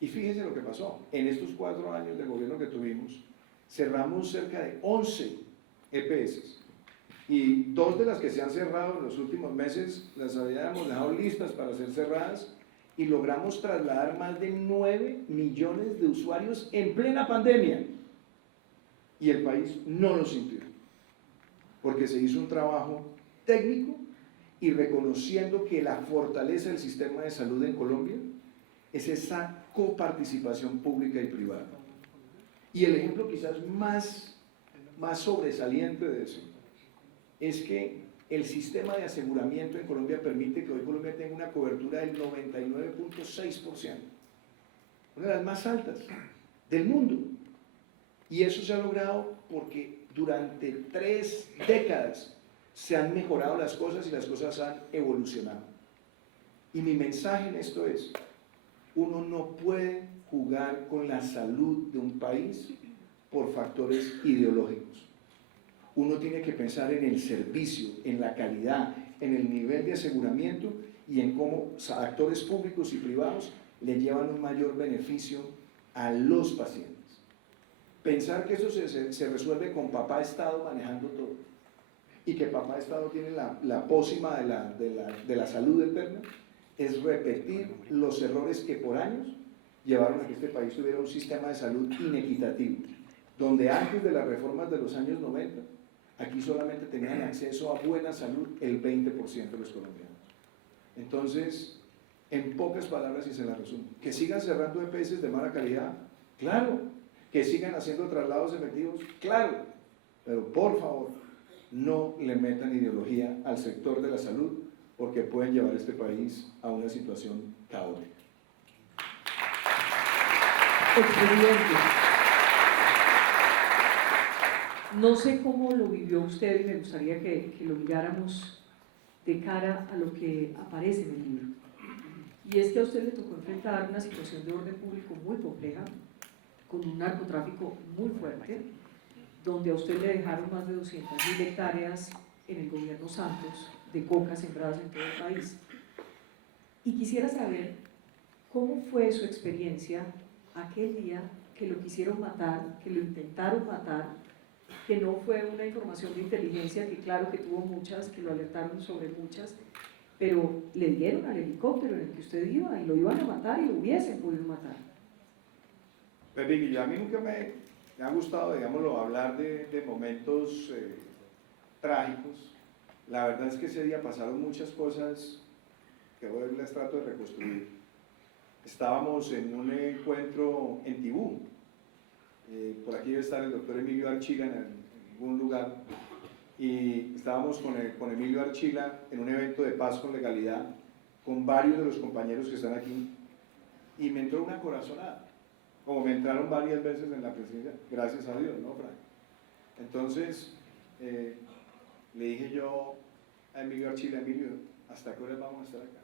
Y fíjense lo que pasó. En estos 4 años de gobierno que tuvimos, cerramos cerca de 11 EPS. Y 2 de las que se han cerrado en los últimos meses las habíamos dejado listas para ser cerradas y logramos trasladar más de 9 millones de usuarios en plena pandemia. Y el país no lo sintió, porque se hizo un trabajo técnico y reconociendo que la fortaleza del sistema de salud en Colombia es esa coparticipación pública y privada. Y el ejemplo quizás más sobresaliente de eso es que el sistema de aseguramiento en Colombia permite que hoy Colombia tenga una cobertura del 99.6%, una de las más altas del mundo. Y eso se ha logrado porque durante 3 décadas se han mejorado las cosas y las cosas han evolucionado. Y mi mensaje en esto es, uno no puede jugar con la salud de un país por factores ideológicos. Uno tiene que pensar en el servicio, en la calidad, en el nivel de aseguramiento y en cómo actores públicos y privados le llevan un mayor beneficio a los pacientes. Pensar que eso se resuelve con papá Estado manejando todo y que papá Estado tiene la pócima de la salud eterna es repetir los errores que por años llevaron a que este país tuviera un sistema de salud inequitativo, donde antes de las reformas de los años 90, aquí solamente tenían acceso a buena salud el 20% de los colombianos. Entonces, en pocas palabras, y se las resumo, que sigan cerrando EPS de mala calidad, claro, que sigan haciendo traslados efectivos, claro, pero por favor, no le metan ideología al sector de la salud, porque pueden llevar este país a una situación caótica. Expresidente, no sé cómo lo vivió usted y me gustaría que lo miráramos de cara a lo que aparece en el libro. Y es que a usted le tocó enfrentar una situación de orden público muy compleja, con un narcotráfico muy fuerte, donde a usted le dejaron más de 200.000 hectáreas en el gobierno Santos de coca sembradas en todo el país. Y quisiera saber cómo fue su experiencia aquel día que lo quisieron matar, que lo intentaron matar, que no fue una información de inteligencia, que claro que tuvo muchas, que lo alertaron sobre muchas, pero le dieron al helicóptero en el que usted iba y lo iban a matar y lo hubiesen podido matar. Pues Vicky, a mí nunca me ha gustado, digámoslo, hablar de momentos trágicos. La verdad es que ese día pasaron muchas cosas que hoy las trato de reconstruir. Estábamos en un encuentro en Tibú. Por aquí debe estar el doctor Emilio Archila en algún lugar. Y estábamos con Emilio Archila en un evento de paz con legalidad, con varios de los compañeros que están aquí. Y me entró una corazonada, como me entraron varias veces en la presidencia, gracias a Dios, ¿no, Frank? Entonces, le dije yo a Emilio Archila, Emilio, ¿hasta qué hora vamos a estar acá?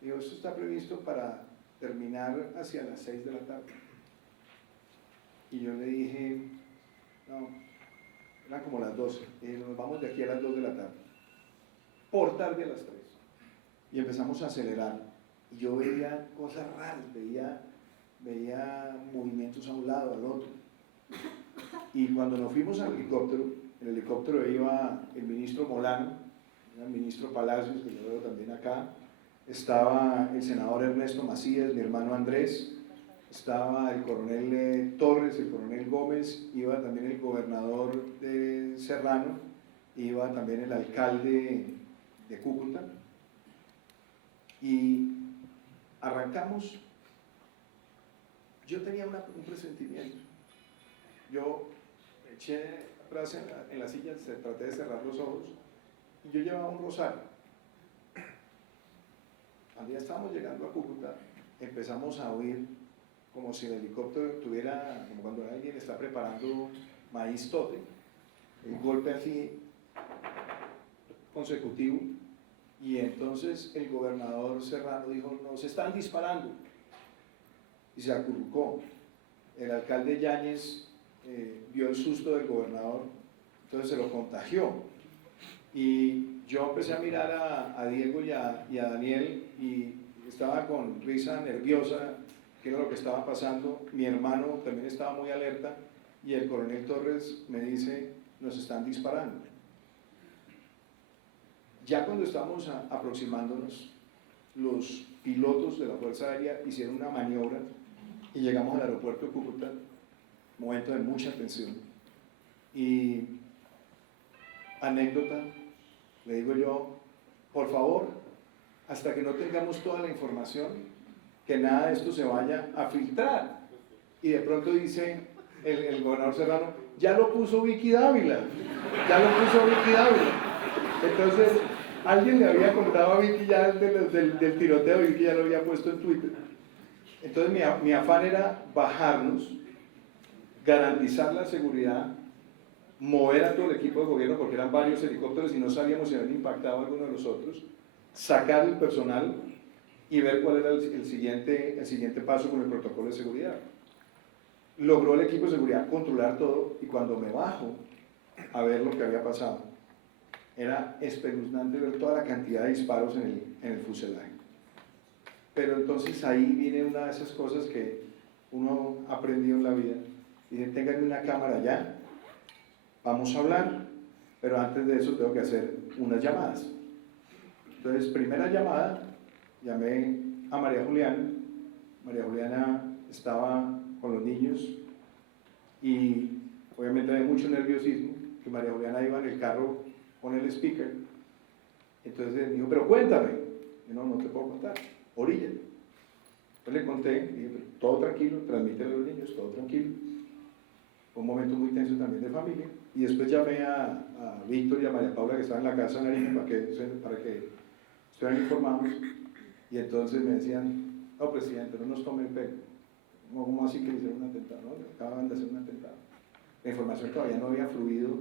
Digo, esto está previsto para terminar hacia las 6 de la tarde. Y yo le dije, no, eran como las 12. Dije, nos vamos de aquí a las 2 de la tarde. Por tarde a las 3. Y empezamos a acelerar. Y yo veía cosas raras, veía movimientos a un lado, al otro. Y cuando nos fuimos al helicóptero, en el helicóptero iba el ministro Molano, el ministro Palacios, que yo veo también acá, estaba el senador Ernesto Macías, mi hermano Andrés, estaba el coronel Torres, el coronel Gómez, iba también el gobernador de Serrano, iba también el alcalde de Cúcuta, y arrancamos. Yo tenía un presentimiento, yo me eché atrás en la silla, traté de cerrar los ojos, y yo llevaba un rosario. Cuando ya estábamos llegando a Cúcuta, empezamos a oír como si el helicóptero tuviera, como cuando alguien está preparando maíz tote, el golpe así consecutivo, y entonces el gobernador Serrano dijo: nos están disparando, y se acurrucó. El alcalde Yáñez vio el susto del gobernador, entonces se lo contagió, y yo empecé a mirar a Diego y a Daniel, y estaba con risa nerviosa, qué era lo que estaba pasando. Mi hermano también estaba muy alerta, y el coronel Torres me dice: nos están disparando. Ya cuando estábamos aproximándonos, los pilotos de la Fuerza Aérea hicieron una maniobra y llegamos al aeropuerto de Cúcuta, momento de mucha tensión. Y anécdota, le digo yo: por favor, hasta que no tengamos toda la información, que nada de esto se vaya a filtrar. Y de pronto dice el gobernador Serrano: ya lo puso Vicky Dávila, ya lo puso Vicky Dávila. Entonces, alguien le había contado a Vicky ya del tiroteo, y Vicky ya lo había puesto en Twitter. Entonces mi afán era bajarnos, garantizar la seguridad, mover a todo el equipo de gobierno, porque eran varios helicópteros y no sabíamos si habían impactado a alguno de los otros, sacar el personal y ver cuál era el siguiente paso con el protocolo de seguridad. Logró el equipo de seguridad controlar todo, y cuando me bajo a ver lo que había pasado, era espeluznante ver toda la cantidad de disparos en el fuselaje. Pero entonces ahí viene una de esas cosas que uno aprendió en la vida. Dice: ténganme una cámara ya, vamos a hablar, pero antes de eso tengo que hacer unas llamadas. Entonces, primera llamada, llamé a María Juliana. María Juliana estaba con los niños, y obviamente había mucho nerviosismo, que María Juliana iba en el carro con el speaker. Entonces me dijo: pero cuéntame. Y no te puedo contar, orilla. Entonces le conté, y dije: pero todo tranquilo, transmítele a los niños, todo tranquilo. Fue un momento muy tenso también de familia. Y después llamé a Víctor y a María Paula, que estaban en la casa de Nariño, para que estuvieran informados. Y entonces me decían: no, presidente, no nos tome el pelo. ¿Cómo así que hicieron un atentado? No, acaban de hacer un atentado. La información todavía no había fluido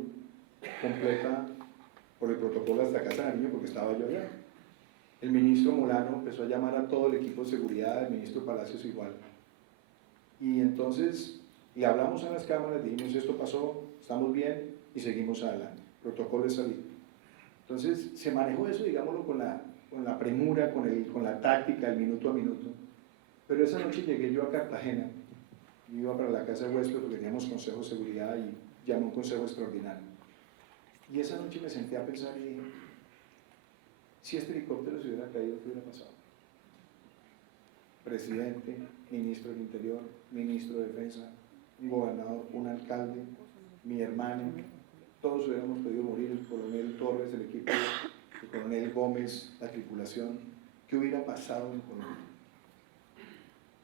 completa por el protocolo hasta casa de Nariño, porque estaba yo allá. El ministro Molano empezó a llamar a todo el equipo de seguridad, el ministro Palacios igual. Y entonces le hablamos a las cámaras, dijimos: esto pasó, estamos bien, y seguimos adelante. Protocolo de salida. Entonces se manejó eso, digámoslo, con la premura, con la táctica, el minuto a minuto. Pero esa noche llegué yo a Cartagena, iba para la casa de huésped porque teníamos consejo de seguridad, y llamé un consejo extraordinario. Y esa noche me senté a pensar y dije: si este helicóptero se hubiera caído, ¿qué hubiera pasado? Presidente, ministro del Interior, ministro de Defensa, un gobernador, un alcalde, mi hermano, todos hubiéramos podido morir, el coronel Torres, el equipo, el coronel Gómez, la tripulación. ¿Qué hubiera pasado en Colombia?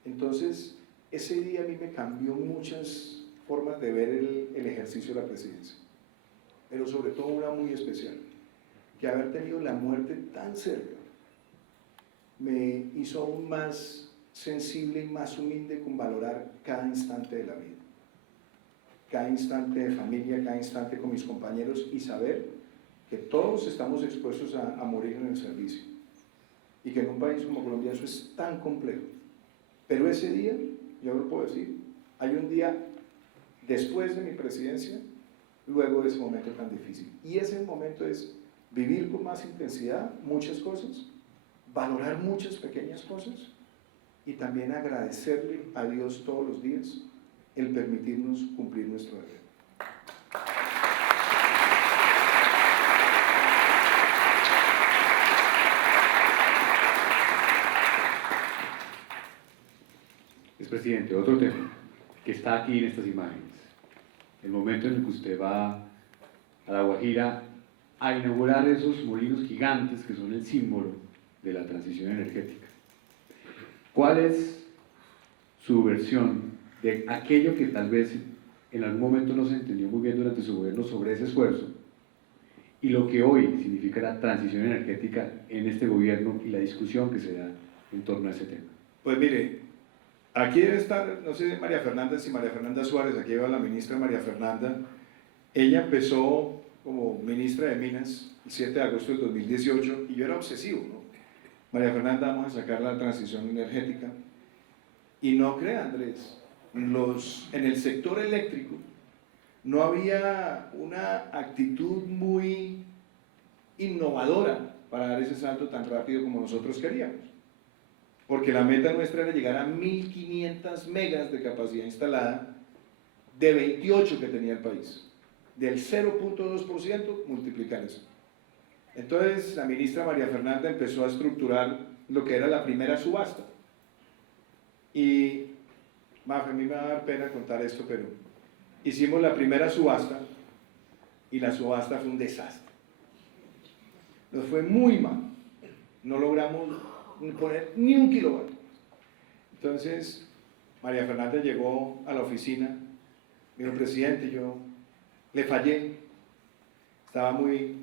Entonces, ese día a mí me cambió muchas formas de ver el ejercicio de la presidencia, pero sobre todo una muy especial, que haber tenido la muerte tan cerca me hizo aún más sensible y más humilde con valorar cada instante de la vida, cada instante de familia, cada instante con mis compañeros, y saber que todos estamos expuestos a morir en el servicio, y que en un país como Colombia eso es tan complejo. Pero ese día, yo lo puedo decir, hay un día después de mi presidencia, luego de ese momento tan difícil, y ese momento es vivir con más intensidad muchas cosas, valorar muchas pequeñas cosas, y también agradecerle a Dios todos los días el permitirnos cumplir nuestro deber. Expresidente, otro tema que está aquí en estas imágenes. El momento en el que usted va a La Guajira a inaugurar esos molinos gigantes que son el símbolo de la transición energética. ¿Cuál es su versión de aquello que tal vez en algún momento no se entendió muy bien durante su gobierno sobre ese esfuerzo y lo que hoy significa la transición energética en este gobierno y la discusión que se da en torno a ese tema? Pues mire, aquí debe estar, no sé, María Fernanda, si María Fernanda Suárez, aquí va la ministra María Fernanda. Ella empezó como ministra de Minas el 7 de agosto del 2018 y yo era obsesivo, ¿no? María Fernanda, vamos a sacar la transición energética. Y no crea, Andrés, en el sector eléctrico no había una actitud muy innovadora para dar ese salto tan rápido como nosotros queríamos. Porque la meta nuestra era llegar a 1.500 megas de capacidad instalada de 28 que tenía el país. Del 0.2% multiplicar eso. Entonces la ministra María Fernanda empezó a estructurar lo que era la primera subasta. Y a mí me va a dar pena contar esto, pero hicimos la primera subasta y la subasta fue un desastre. Nos fue muy mal. No logramos poner ni un kilovatio. Entonces María Fernanda llegó a la oficina, me dijo: presidente, yo le fallé, estaba muy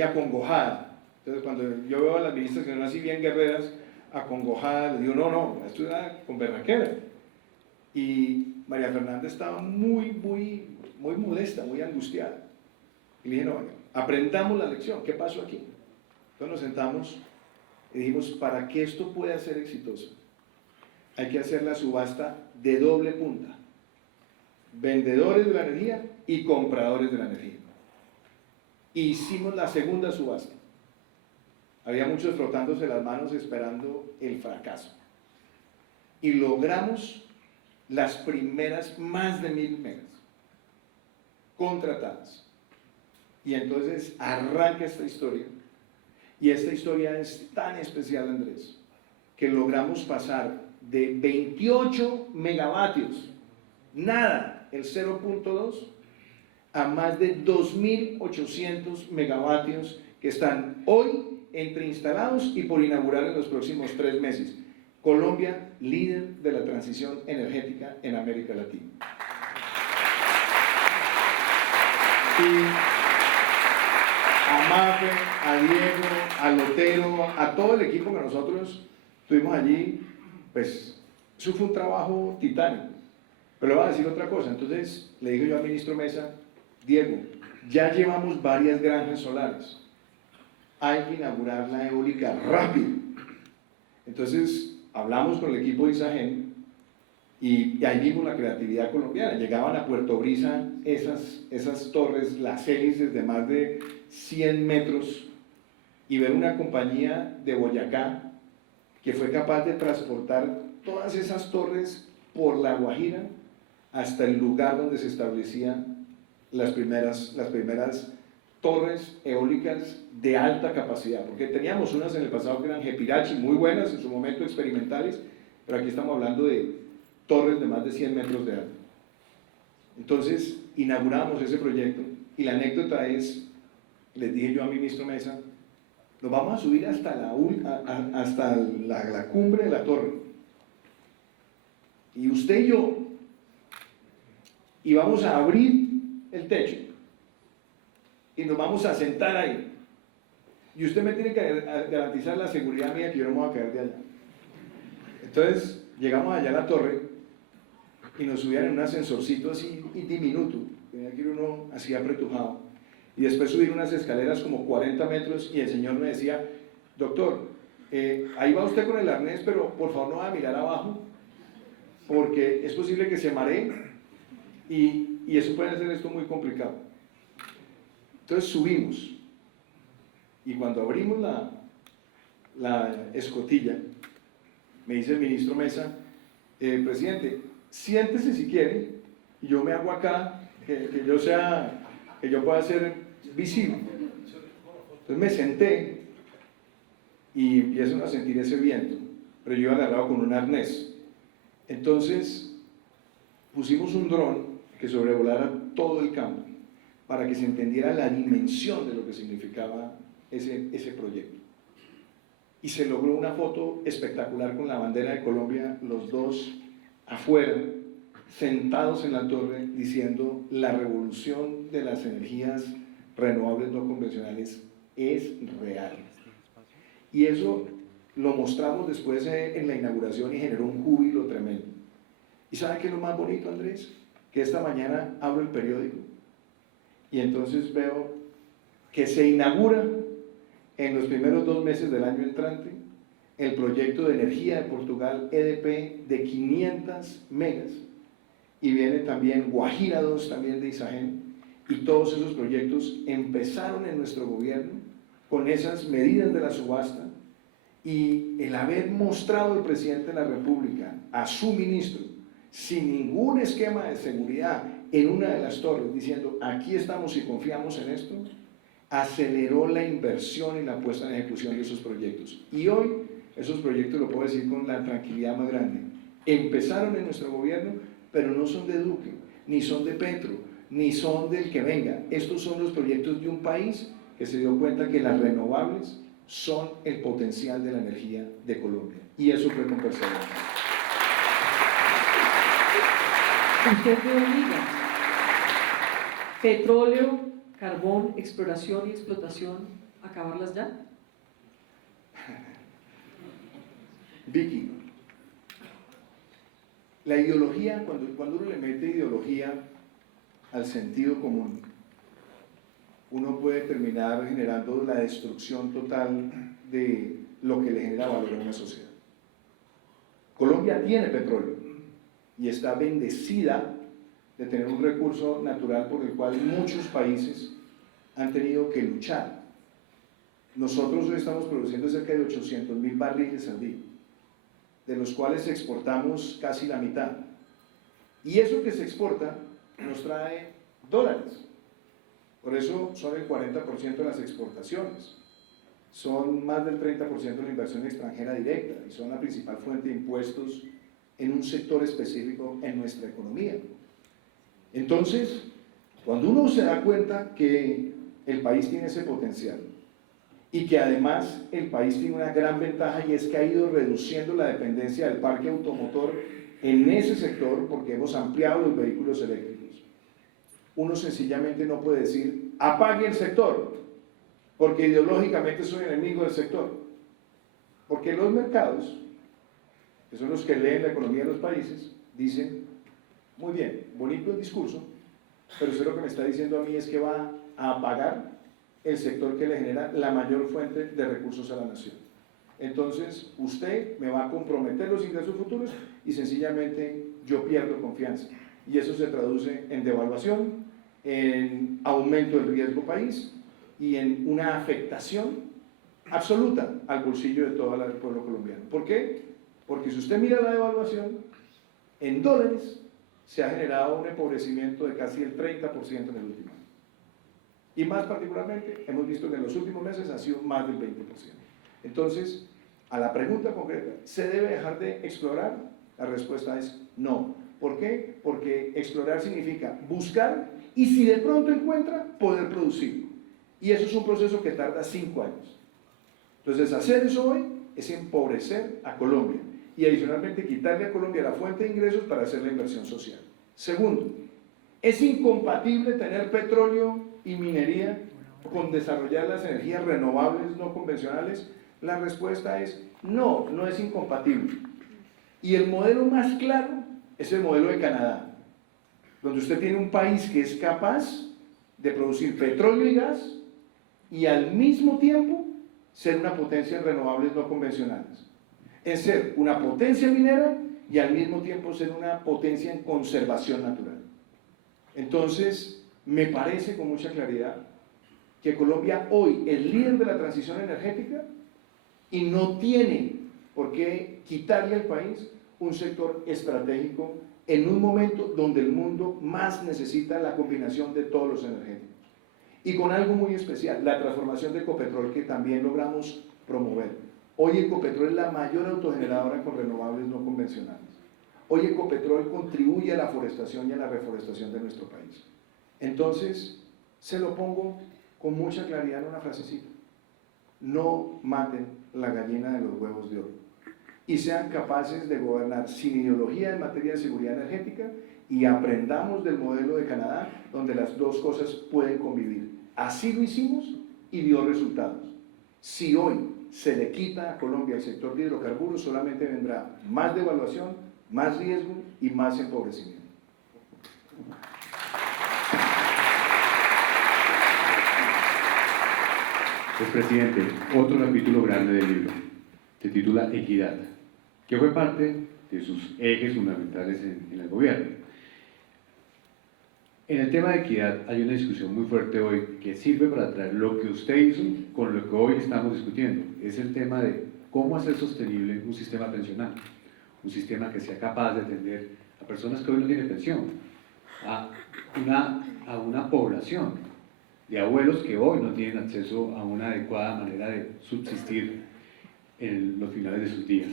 acongojada. Entonces cuando yo veo a las ministras que son así bien guerreras, acongojadas, le digo: no, esto era con berraquera. Y María Fernanda estaba muy molesta, muy angustiada. Y le dije: no, aprendamos la lección, ¿qué pasó aquí? Entonces nos sentamos y dijimos: para que esto pueda ser exitoso, hay que hacer la subasta de doble punta. Vendedores de la energía y compradores de la energía. Hicimos la segunda subasta. Había muchos frotándose las manos esperando el fracaso. Y logramos las primeras más de 1.000 megas contratadas. Y entonces arranca esta historia. Y esta historia es tan especial, Andrés, que logramos pasar de 28 megavatios, nada, el 0.2, a más de 2.800 megavatios que están hoy entre instalados y por inaugurar en los próximos 3 meses. Colombia, líder de la transición energética en América Latina. Y a Mafe, a Diego, a Lotero, a todo el equipo que nosotros tuvimos allí, pues eso fue un trabajo titánico. Pero le voy a decir otra cosa. Entonces le dije yo al ministro Mesa: Diego, ya llevamos varias granjas solares, hay que inaugurar la eólica rápido. Entonces hablamos con el equipo de Isagen y ahí vimos la creatividad colombiana. Llegaban a Puerto Brisa esas torres, las hélices de más de 100 metros, y ver una compañía de Boyacá que fue capaz de transportar todas esas torres por La Guajira hasta el lugar donde se establecían las primeras torres eólicas de alta capacidad, porque teníamos unas en el pasado que eran Jepirachi, muy buenas en su momento, experimentales, pero aquí estamos hablando de torres de más de 100 metros de alto. Entonces inauguramos ese proyecto y la anécdota es, les dije yo a mi ministro Mesa: nos vamos a subir hasta la cumbre de la torre, y usted y yo, y vamos a abrir el techo y nos vamos a sentar ahí, y usted me tiene que garantizar la seguridad mía, que yo no me voy a caer de allá. Entonces llegamos allá a la torre y nos subían en un ascensorcito así diminuto, tenía que ir uno así apretujado, y después subir unas escaleras como 40 metros, y el señor me decía: doctor, ahí va usted con el arnés, pero por favor no va a mirar abajo, porque es posible que se maree y eso puede hacer esto muy complicado. Entonces subimos, y cuando abrimos la escotilla, me dice el ministro Mesa: presidente, siéntese si quiere, y yo me hago acá, que yo pueda ser visible. Entonces me senté y empiezo a sentir ese viento, pero yo iba agarrado con un arnés. Entonces, pusimos un dron que sobrevolara todo el campo para que se entendiera la dimensión de lo que significaba ese proyecto. Y se logró una foto espectacular con la bandera de Colombia, los dos afuera, sentados en la torre, diciendo: la revolución de las energías renovables no convencionales es real. Y eso lo mostramos después en la inauguración y generó un júbilo tremendo. ¿Y sabe qué es lo más bonito, Andrés? Que esta mañana abro el periódico y entonces veo que se inaugura en los primeros 2 meses del año entrante el proyecto de energía de Portugal, EDP, de 500 megas, y viene también Guajira 2, también de Isagen, y todos esos proyectos empezaron en nuestro gobierno con esas medidas de la subasta, y el haber mostrado al presidente de la República a su ministro sin ningún esquema de seguridad en una de las torres, diciendo: aquí estamos y confiamos en esto, aceleró la inversión y la puesta en ejecución de esos proyectos. Y hoy esos proyectos, lo puedo decir con la tranquilidad más grande, empezaron en nuestro gobierno, pero no son de Duque, ni son de Petro, ni son del que venga. Estos son los proyectos de un país que se dio cuenta que las renovables son el potencial de la energía de Colombia. Y eso fue con perseverancia. ¿Usted qué obliga? Petróleo, carbón, exploración y explotación, ¿acabarlas ya? Vicky, la ideología, cuando uno le mete ideología al sentido común, uno puede terminar generando la destrucción total de lo que le genera valor a una sociedad. Colombia tiene petróleo y está bendecida de tener un recurso natural por el cual muchos países han tenido que luchar. Nosotros hoy estamos produciendo cerca de 800.000 barriles al día, de los cuales exportamos casi la mitad. Y eso que se exporta nos trae dólares. Por eso son el 40% de las exportaciones. Son más del 30% de la inversión extranjera directa y son la principal fuente de impuestos en un sector específico en nuestra economía. Entonces, cuando uno se da cuenta que el país tiene ese potencial y que además el país tiene una gran ventaja, y es que ha ido reduciendo la dependencia del parque automotor en ese sector porque hemos ampliado los vehículos eléctricos, uno sencillamente no puede decir: apague el sector, porque ideológicamente soy enemigo del sector. Porque los mercados, que son los que leen la economía de los países, dicen: muy bien, bonito el discurso, pero usted lo que me está diciendo a mí es que va a apagar el sector que le genera la mayor fuente de recursos a la nación. Entonces, usted me va a comprometer los ingresos futuros y sencillamente yo pierdo confianza. Y eso se traduce en devaluación, en aumento del riesgo país y en una afectación absoluta al bolsillo de todo el pueblo colombiano. ¿Por qué? Porque si usted mira la devaluación, en dólares se ha generado un empobrecimiento de casi el 30% en el último año. Y más particularmente, hemos visto que en los últimos meses ha sido más del 20%. Entonces, a la pregunta concreta, ¿se debe dejar de explorar? La respuesta es no. ¿Por qué? Porque explorar significa buscar y, si de pronto encuentra, poder producirlo. Y eso es un proceso que tarda 5 años. Entonces, hacer eso hoy es empobrecer a Colombia y adicionalmente quitarle a Colombia la fuente de ingresos para hacer la inversión social. Segundo, es incompatible tener petróleo y minería con desarrollar las energías renovables no convencionales. La respuesta es no, no es incompatible. Y el modelo más claro es el modelo de Canadá, donde usted tiene un país que es capaz de producir petróleo y gas y al mismo tiempo ser una potencia en renovables no convencionales, en ser una potencia minera y al mismo tiempo ser una potencia en conservación natural. Entonces, me parece con mucha claridad que Colombia hoy es líder de la transición energética y no tiene por qué quitarle al país un sector estratégico en un momento donde el mundo más necesita la combinación de todos los energéticos. Y con algo muy especial, la transformación de Ecopetrol, que también logramos promover. Hoy Ecopetrol es la mayor autogeneradora con renovables no convencionales. Hoy Ecopetrol contribuye a la forestación y a la reforestación de nuestro país. Entonces, se lo pongo con mucha claridad en una frasecita. No maten la gallina de los huevos de oro y sean capaces de gobernar sin ideología en materia de seguridad energética y aprendamos del modelo de Canadá, donde las dos cosas pueden convivir. Así lo hicimos y dio resultados. Si hoy se le quita a Colombia el sector de hidrocarburos, solamente vendrá más devaluación, más riesgo y más empobrecimiento. Pues, presidente, otro capítulo grande del libro se titula Equidad, que fue parte de sus ejes fundamentales en el gobierno. En el tema de equidad hay una discusión muy fuerte hoy que sirve para traer lo que usted hizo con lo que hoy estamos discutiendo. Es el tema de cómo hacer sostenible un sistema pensional, un sistema que sea capaz de atender a personas que hoy no tienen pensión, a una población de abuelos que hoy no tienen acceso a una adecuada manera de subsistir en los finales de sus días.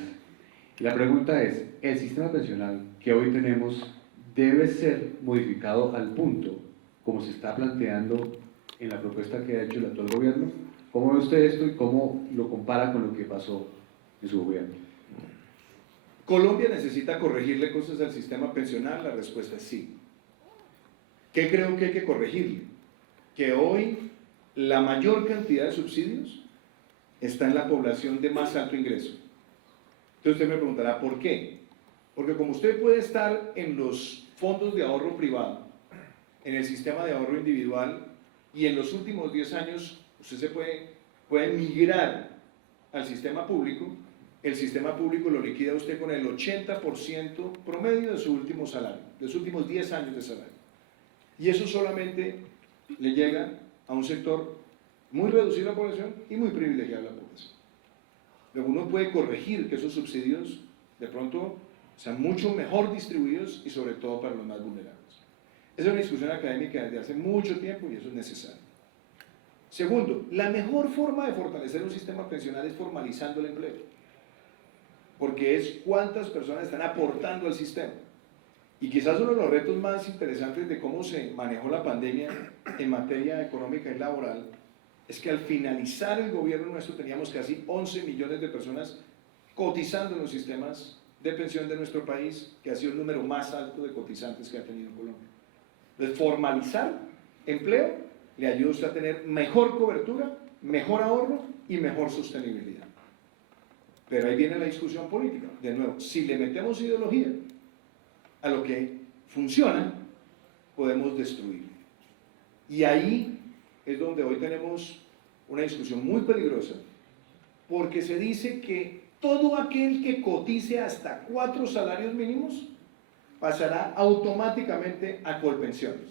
Y la pregunta es, ¿el sistema pensional que hoy tenemos debe ser modificado al punto como se está planteando en la propuesta que ha hecho el actual gobierno? ¿Cómo ve usted esto y cómo lo compara con lo que pasó en su gobierno? ¿Colombia necesita corregirle cosas al sistema pensional? La respuesta es sí. ¿Qué creo que hay que corregirle? Que hoy la mayor cantidad de subsidios está en la población de más alto ingreso. Entonces usted me preguntará, ¿por qué? Porque como usted puede estar en los fondos de ahorro privado, en el sistema de ahorro individual, y en los últimos 10 años usted se puede migrar al sistema público, el sistema público lo liquida usted con el 80% promedio de su último salario, de sus últimos 10 años de salario. Y eso solamente le llega a un sector muy reducido de la población y muy privilegiado de la población. Luego uno puede corregir que esos subsidios de pronto sean mucho mejor distribuidos y sobre todo para los más vulnerables. Esa es una discusión académica desde hace mucho tiempo y eso es necesario. Segundo, la mejor forma de fortalecer un sistema pensional es formalizando el empleo, porque es cuántas personas están aportando al sistema. Y quizás uno de los retos más interesantes de cómo se manejó la pandemia en materia económica y laboral es que al finalizar el gobierno nuestro teníamos casi 11 millones de personas cotizando en los sistemas de pensión de nuestro país, que ha sido el número más alto de cotizantes que ha tenido Colombia. Entonces, formalizar empleo le ayuda a usted a tener mejor cobertura, mejor ahorro y mejor sostenibilidad. Pero ahí viene la discusión política. De nuevo, si le metemos ideología a lo que funciona, podemos destruirlo. Y ahí es donde hoy tenemos una discusión muy peligrosa, porque se dice que todo aquel que cotice hasta 4 salarios mínimos pasará automáticamente a Colpensiones.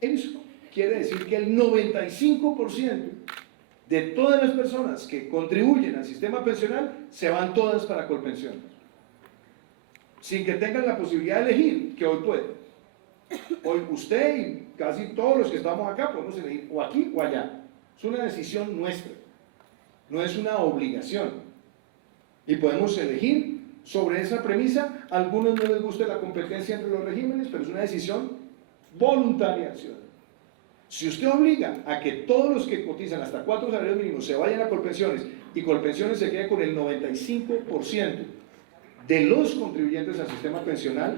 Eso quiere decir que el 95% de todas las personas que contribuyen al sistema pensional se van todas para Colpensiones, sin que tengan la posibilidad de elegir, que hoy pueden. Hoy usted y casi todos los que estamos acá podemos elegir o aquí o allá. Es una decisión nuestra, no es una obligación. Y podemos elegir sobre esa premisa. A algunos no les gusta la competencia entre los regímenes, pero es una decisión voluntaria ciudadana. Si usted obliga a que todos los que cotizan hasta 4 salarios mínimos se vayan a Colpensiones y Colpensiones se quede con el 95% de los contribuyentes al sistema pensional,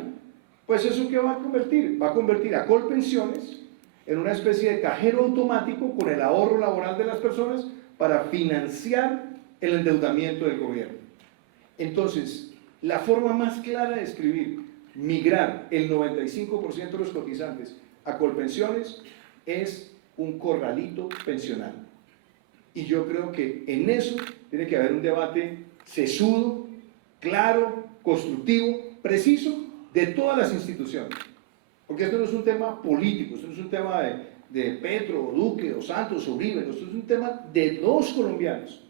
pues ¿eso qué va a convertir? Va a convertir a Colpensiones en una especie de cajero automático con el ahorro laboral de las personas para financiar el endeudamiento del gobierno. Entonces, la forma más clara de escribir migrar el 95% de los cotizantes a Colpensiones es un corralito pensional. Y yo creo que en eso tiene que haber un debate sesudo, claro, constructivo, preciso, de todas las instituciones. Porque esto no es un tema político, esto no es un tema de Petro, o Duque, o Santos, o Uribe, esto es un tema de los colombianos.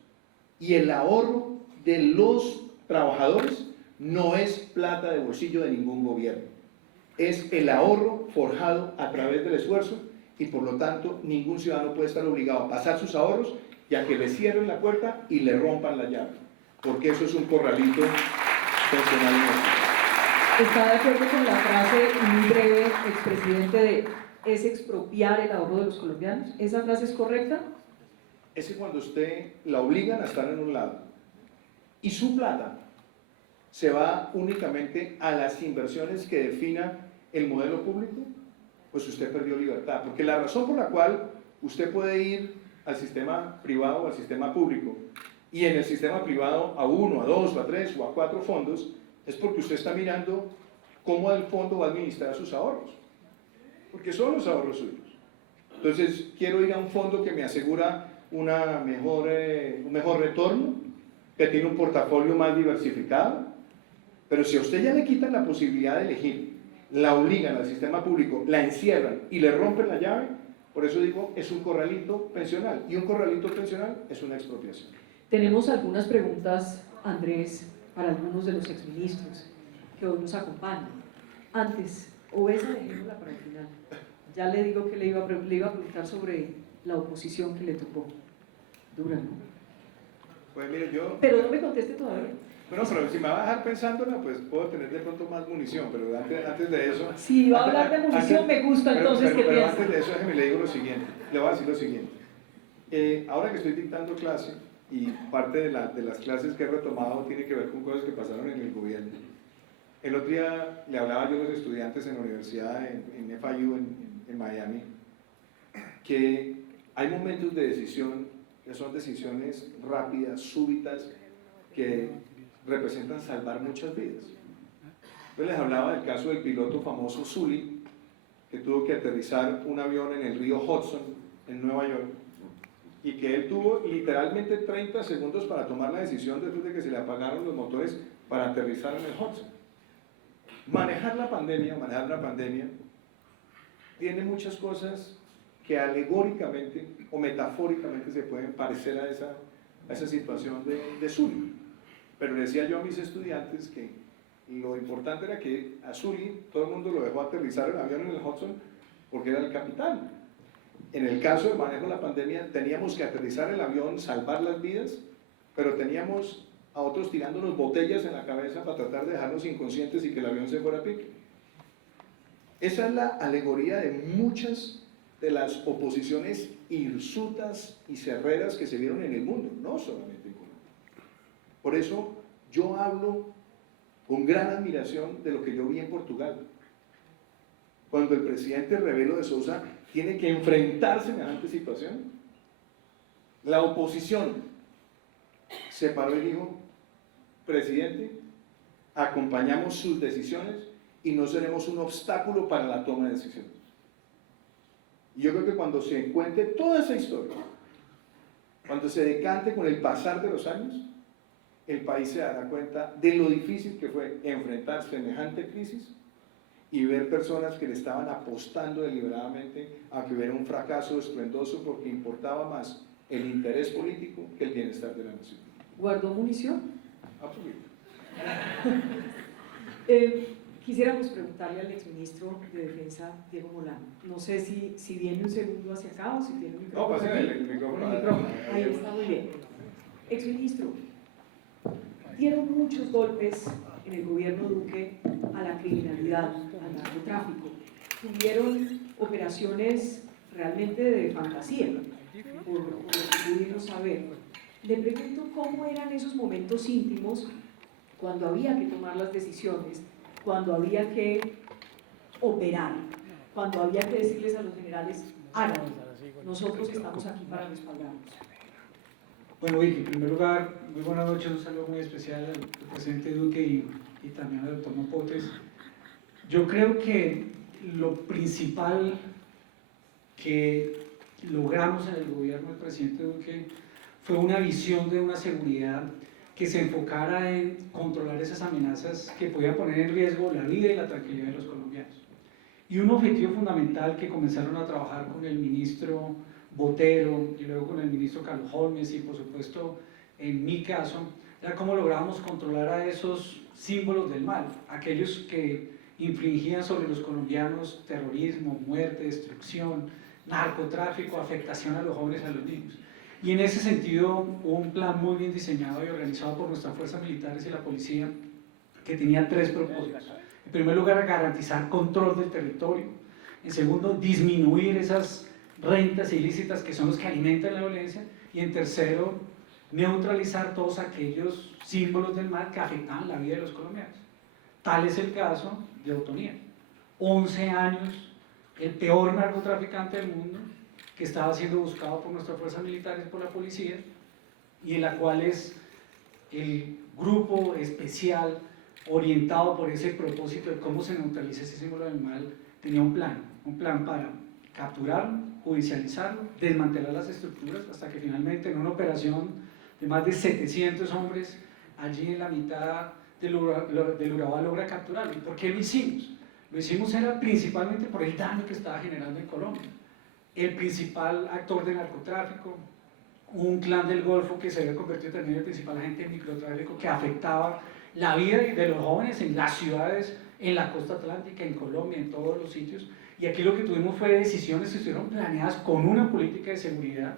Y el ahorro de los trabajadores no es plata de bolsillo de ningún gobierno. Es el ahorro forjado a través del esfuerzo y por lo tanto ningún ciudadano puede estar obligado a pasar sus ahorros y a que le cierren la puerta y le rompan la llave. Porque eso es un corralito pensional. ¿Está de acuerdo con la frase muy breve, expresidente, de es expropiar el ahorro de los colombianos? ¿Esa frase es correcta? Es que cuando usted la obligan a estar en un lado y su plata se va únicamente a las inversiones que definan el modelo público, pues usted perdió libertad. Porque la razón por la cual usted puede ir al sistema privado o al sistema público, y en el sistema privado a 1, a 2, a 3 o a 4 fondos, es porque usted está mirando cómo el fondo va a administrar sus ahorros, porque son los ahorros suyos. Entonces, quiero ir a un fondo que me asegura un mejor retorno, que tiene un portafolio más diversificado, pero si a usted ya le quitan la posibilidad de elegir, la obligan al sistema público, la encierran y le rompen la llave, por eso digo, es un corralito pensional, y un corralito pensional es una expropiación. Tenemos algunas preguntas, Andrés, para algunos de los exministros que hoy nos acompañan. Antes, o esa dejémosla para el final. Ya le digo que le iba a preguntar sobre la oposición que le tocó. Dura, ¿no? Pues mire, yo... Pero no me conteste todavía. Bueno, pero si me va a dejar pensándola, pues puedo tener de pronto más munición, pero antes de eso... Si va a hablar de munición, me gusta, entonces, ¿qué pero piensa? antes de eso, déjeme le digo lo siguiente, le voy a decir lo siguiente. Ahora que estoy dictando clase, y parte de las clases que he retomado tiene que ver con cosas que pasaron en el gobierno. El otro día le hablaba yo a los estudiantes en la universidad, en FIU, en Miami, que hay momentos de decisión que son decisiones rápidas, súbitas, que representan salvar muchas vidas. Yo les hablaba del caso del piloto famoso Sully, que tuvo que aterrizar un avión en el río Hudson, en Nueva York, y que él tuvo literalmente 30 segundos para tomar la decisión después de que se le apagaron los motores para aterrizar en el Hudson. Manejar una pandemia, tiene muchas cosas que alegóricamente o metafóricamente se pueden parecer a esa situación de Sully. Pero le decía yo a mis estudiantes que lo importante era que a Sully todo el mundo lo dejó aterrizar el avión en el Hudson porque era el capitán. En el caso de manejo de la pandemia teníamos que aterrizar el avión, salvar las vidas, pero teníamos a otros tirándonos botellas en la cabeza para tratar de dejarnos inconscientes y que el avión se fuera a pique. Esa es la alegoría de muchas de las oposiciones hirsutas y cerreras que se vieron en el mundo, no solamente en Colombia. Por eso yo hablo con gran admiración de lo que yo vi en Portugal. Cuando el presidente Rebelo de Sousa tiene que enfrentar semejante situación, la oposición se paró y dijo: presidente, acompañamos sus decisiones y no seremos un obstáculo para la toma de decisiones. Y yo creo que cuando se cuente toda esa historia, cuando se decante con el pasar de los años, el país se dará cuenta de lo difícil que fue enfrentar semejante crisis y ver personas que le estaban apostando deliberadamente a que hubiera un fracaso estruendoso porque importaba más el interés político que el bienestar de la nación. ¿Guardó munición? Absolutamente. Quisiéramos preguntarle al exministro de Defensa, Diego Molano. No sé si viene un segundo hacia acá o si tiene un micrófono. No, pase el micrófono. Ahí está, muy bien. Exministro, dieron muchos golpes en el gobierno Duque a la criminalidad, al narcotráfico. Tuvieron operaciones realmente de fantasía, por lo que pudimos saber. Le pregunto cómo eran esos momentos íntimos cuando había que tomar las decisiones, cuando había que operar, cuando había que decirles a los generales: háganlo, nosotros estamos aquí para respaldarlos. Bueno, Vicky, en primer lugar, muy buenas noches, un saludo muy especial al presidente Duque y también al doctor Mopotes. Yo creo que lo principal que logramos en el gobierno del presidente Duque fue una visión de una seguridad que se enfocara en controlar esas amenazas que podían poner en riesgo la vida y la tranquilidad de los colombianos. Y un objetivo fundamental que comenzaron a trabajar con el ministro Botero y luego con el ministro Carlos Holmes y por supuesto en mi caso, era cómo lográbamos controlar a esos símbolos del mal, aquellos que infligían sobre los colombianos terrorismo, muerte, destrucción, narcotráfico, afectación a los jóvenes, a los niños. Y en ese sentido hubo un plan muy bien diseñado y organizado por nuestras fuerzas militares y la policía que tenía tres propósitos. En primer lugar, garantizar control del territorio. En segundo, disminuir esas rentas ilícitas que son los que alimentan la violencia. Y en tercero, neutralizar todos aquellos símbolos del mal que afectaban la vida de los colombianos. Tal es el caso de Otoniel. 11 años, el peor narcotraficante del mundo, que estaba siendo buscado por nuestras fuerzas militares, por la policía, y en la cual es el grupo especial orientado por ese propósito de cómo se neutraliza ese símbolo del mal, tenía un plan para capturarlo, judicializarlo, desmantelar las estructuras, hasta que finalmente en una operación de más de 700 hombres, allí en la mitad del Urabá logra capturarlo. ¿Y por qué lo hicimos? Lo hicimos era principalmente por el daño que estaba generando en Colombia. El principal actor del narcotráfico, un clan del Golfo que se había convertido también en el principal agente de microtráfico que afectaba la vida de los jóvenes en las ciudades, en la costa atlántica, en Colombia, en todos los sitios. Y aquí lo que tuvimos fue decisiones que estuvieron planeadas con una política de seguridad,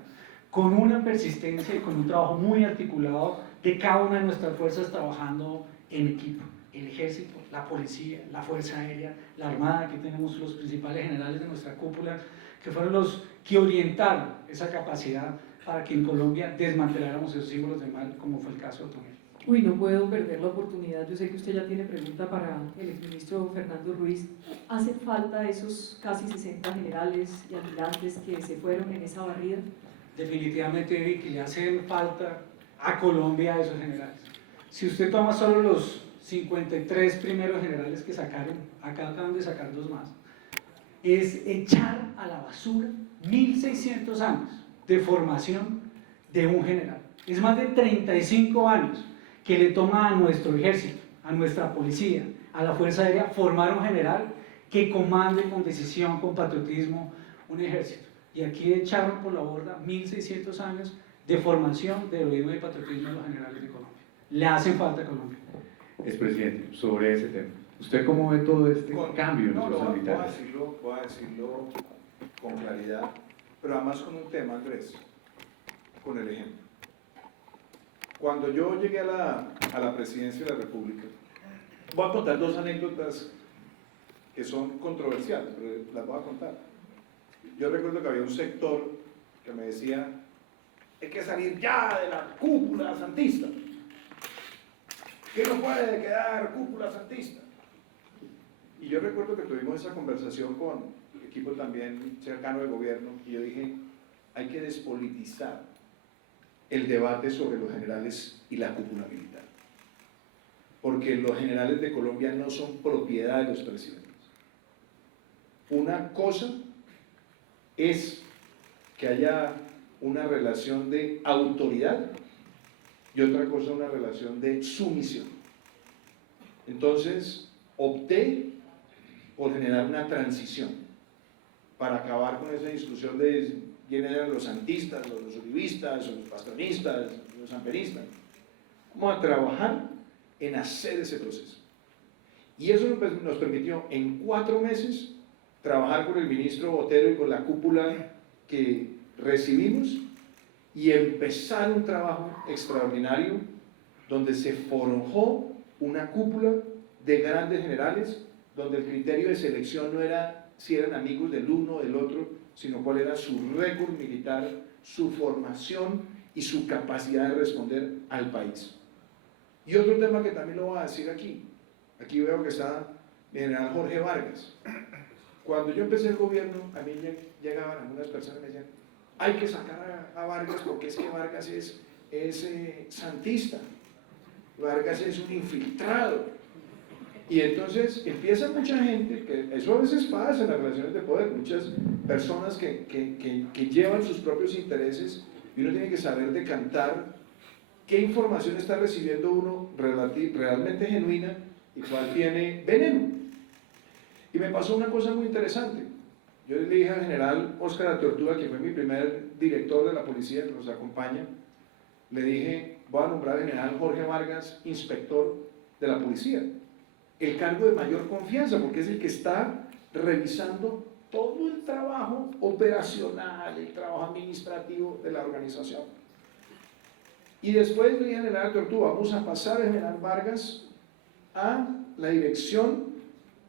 con una persistencia y con un trabajo muy articulado de cada una de nuestras fuerzas trabajando en equipo. El ejército, la policía, la fuerza aérea, la armada, aquí tenemos los principales generales de nuestra cúpula, que fueron los que orientaron esa capacidad para que en Colombia desmanteláramos esos símbolos de mal, como fue el caso de Otoniel. Uy, no puedo perder la oportunidad. Yo sé que usted ya tiene pregunta para el exministro Fernando Ruiz. ¿Hacen falta esos casi 60 generales y almirantes que se fueron en esa barrida? Definitivamente, Vicky, le hacen falta a Colombia esos generales. Si usted toma solo los 53 primeros generales que sacaron, acá acaban de sacar 2 más, es echar a la basura 1600 años de formación de un general. Es más de 35 años que le toma a nuestro ejército, a nuestra policía, a la Fuerza Aérea formar un general que comande con decisión, con patriotismo un ejército. Y aquí echaron por la borda 1600 años de formación, de heroísmo y patriotismo de los generales de Colombia. Le hacen falta a Colombia. Expresidente, sobre ese tema, ¿usted cómo ve todo este cambio en No, nuestros voy a militares? decirlo con claridad, pero además con un tema, Andrés, con el ejemplo. Cuando yo llegué a la presidencia de la República, voy a contar 2 anécdotas que son controversiales, pero las voy a contar. Yo recuerdo que había un sector que me decía, hay que salir ya de la cúpula santista, que no puede quedar cúpula santista. Y yo recuerdo que tuvimos esa conversación con equipo también cercano del gobierno, y yo dije, hay que despolitizar el debate sobre los generales y la cúpula militar, porque los generales de Colombia no son propiedad de los presidentes. Una cosa es que haya una relación de autoridad y otra cosa una relación de sumisión. Entonces opté por generar una transición para acabar con esa discusión de quiénes eran los santistas, los uribistas, los pastonistas, los amperistas. Vamos a trabajar en hacer ese proceso. Y eso nos permitió en 4 meses trabajar con el ministro Botero y con la cúpula que recibimos y empezar un trabajo extraordinario donde se forjó una cúpula de grandes generales, donde el criterio de selección no era si eran amigos del uno o del otro, sino cuál era su récord militar, su formación y su capacidad de responder al país. Y otro tema que también lo voy a decir aquí veo que está el general Jorge Vargas. Cuando yo empecé el gobierno, a mí llegaban algunas personas y me decían, hay que sacar a Vargas porque es que Vargas es santista, Vargas es un infiltrado. Y entonces empieza mucha gente, que eso a veces pasa en las relaciones de poder, muchas personas que llevan sus propios intereses, y uno tiene que saber decantar qué información está recibiendo uno realmente genuina y cuál tiene veneno. Y me pasó una cosa muy interesante. Yo le dije al general Óscar Atortúa, que fue mi primer director de la policía que nos acompaña, le dije, voy a nombrar al general Jorge Vargas inspector de la policía, el cargo de mayor confianza, porque es el que está revisando todo el trabajo operacional, el trabajo administrativo de la organización. Y después le dije al general Atortúa, vamos a pasar al general Vargas a la dirección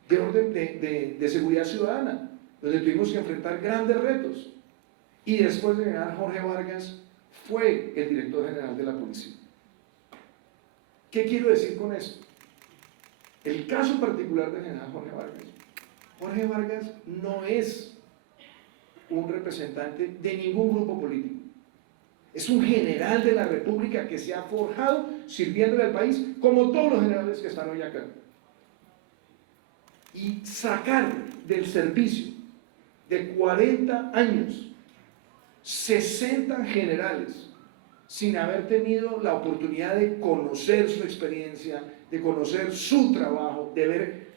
de orden de seguridad ciudadana, donde tuvimos que enfrentar grandes retos. Y después del general Jorge Vargas fue el director general de la policía. ¿Qué quiero decir con esto? El caso particular del general Jorge Vargas. Jorge Vargas no es un representante de ningún grupo político. Es un general de la República que se ha forjado sirviéndole al país, como todos los generales que están hoy acá. Y sacar del servicio de 40 años 60 generales sin haber tenido la oportunidad de conocer su experiencia, de conocer su trabajo, de ver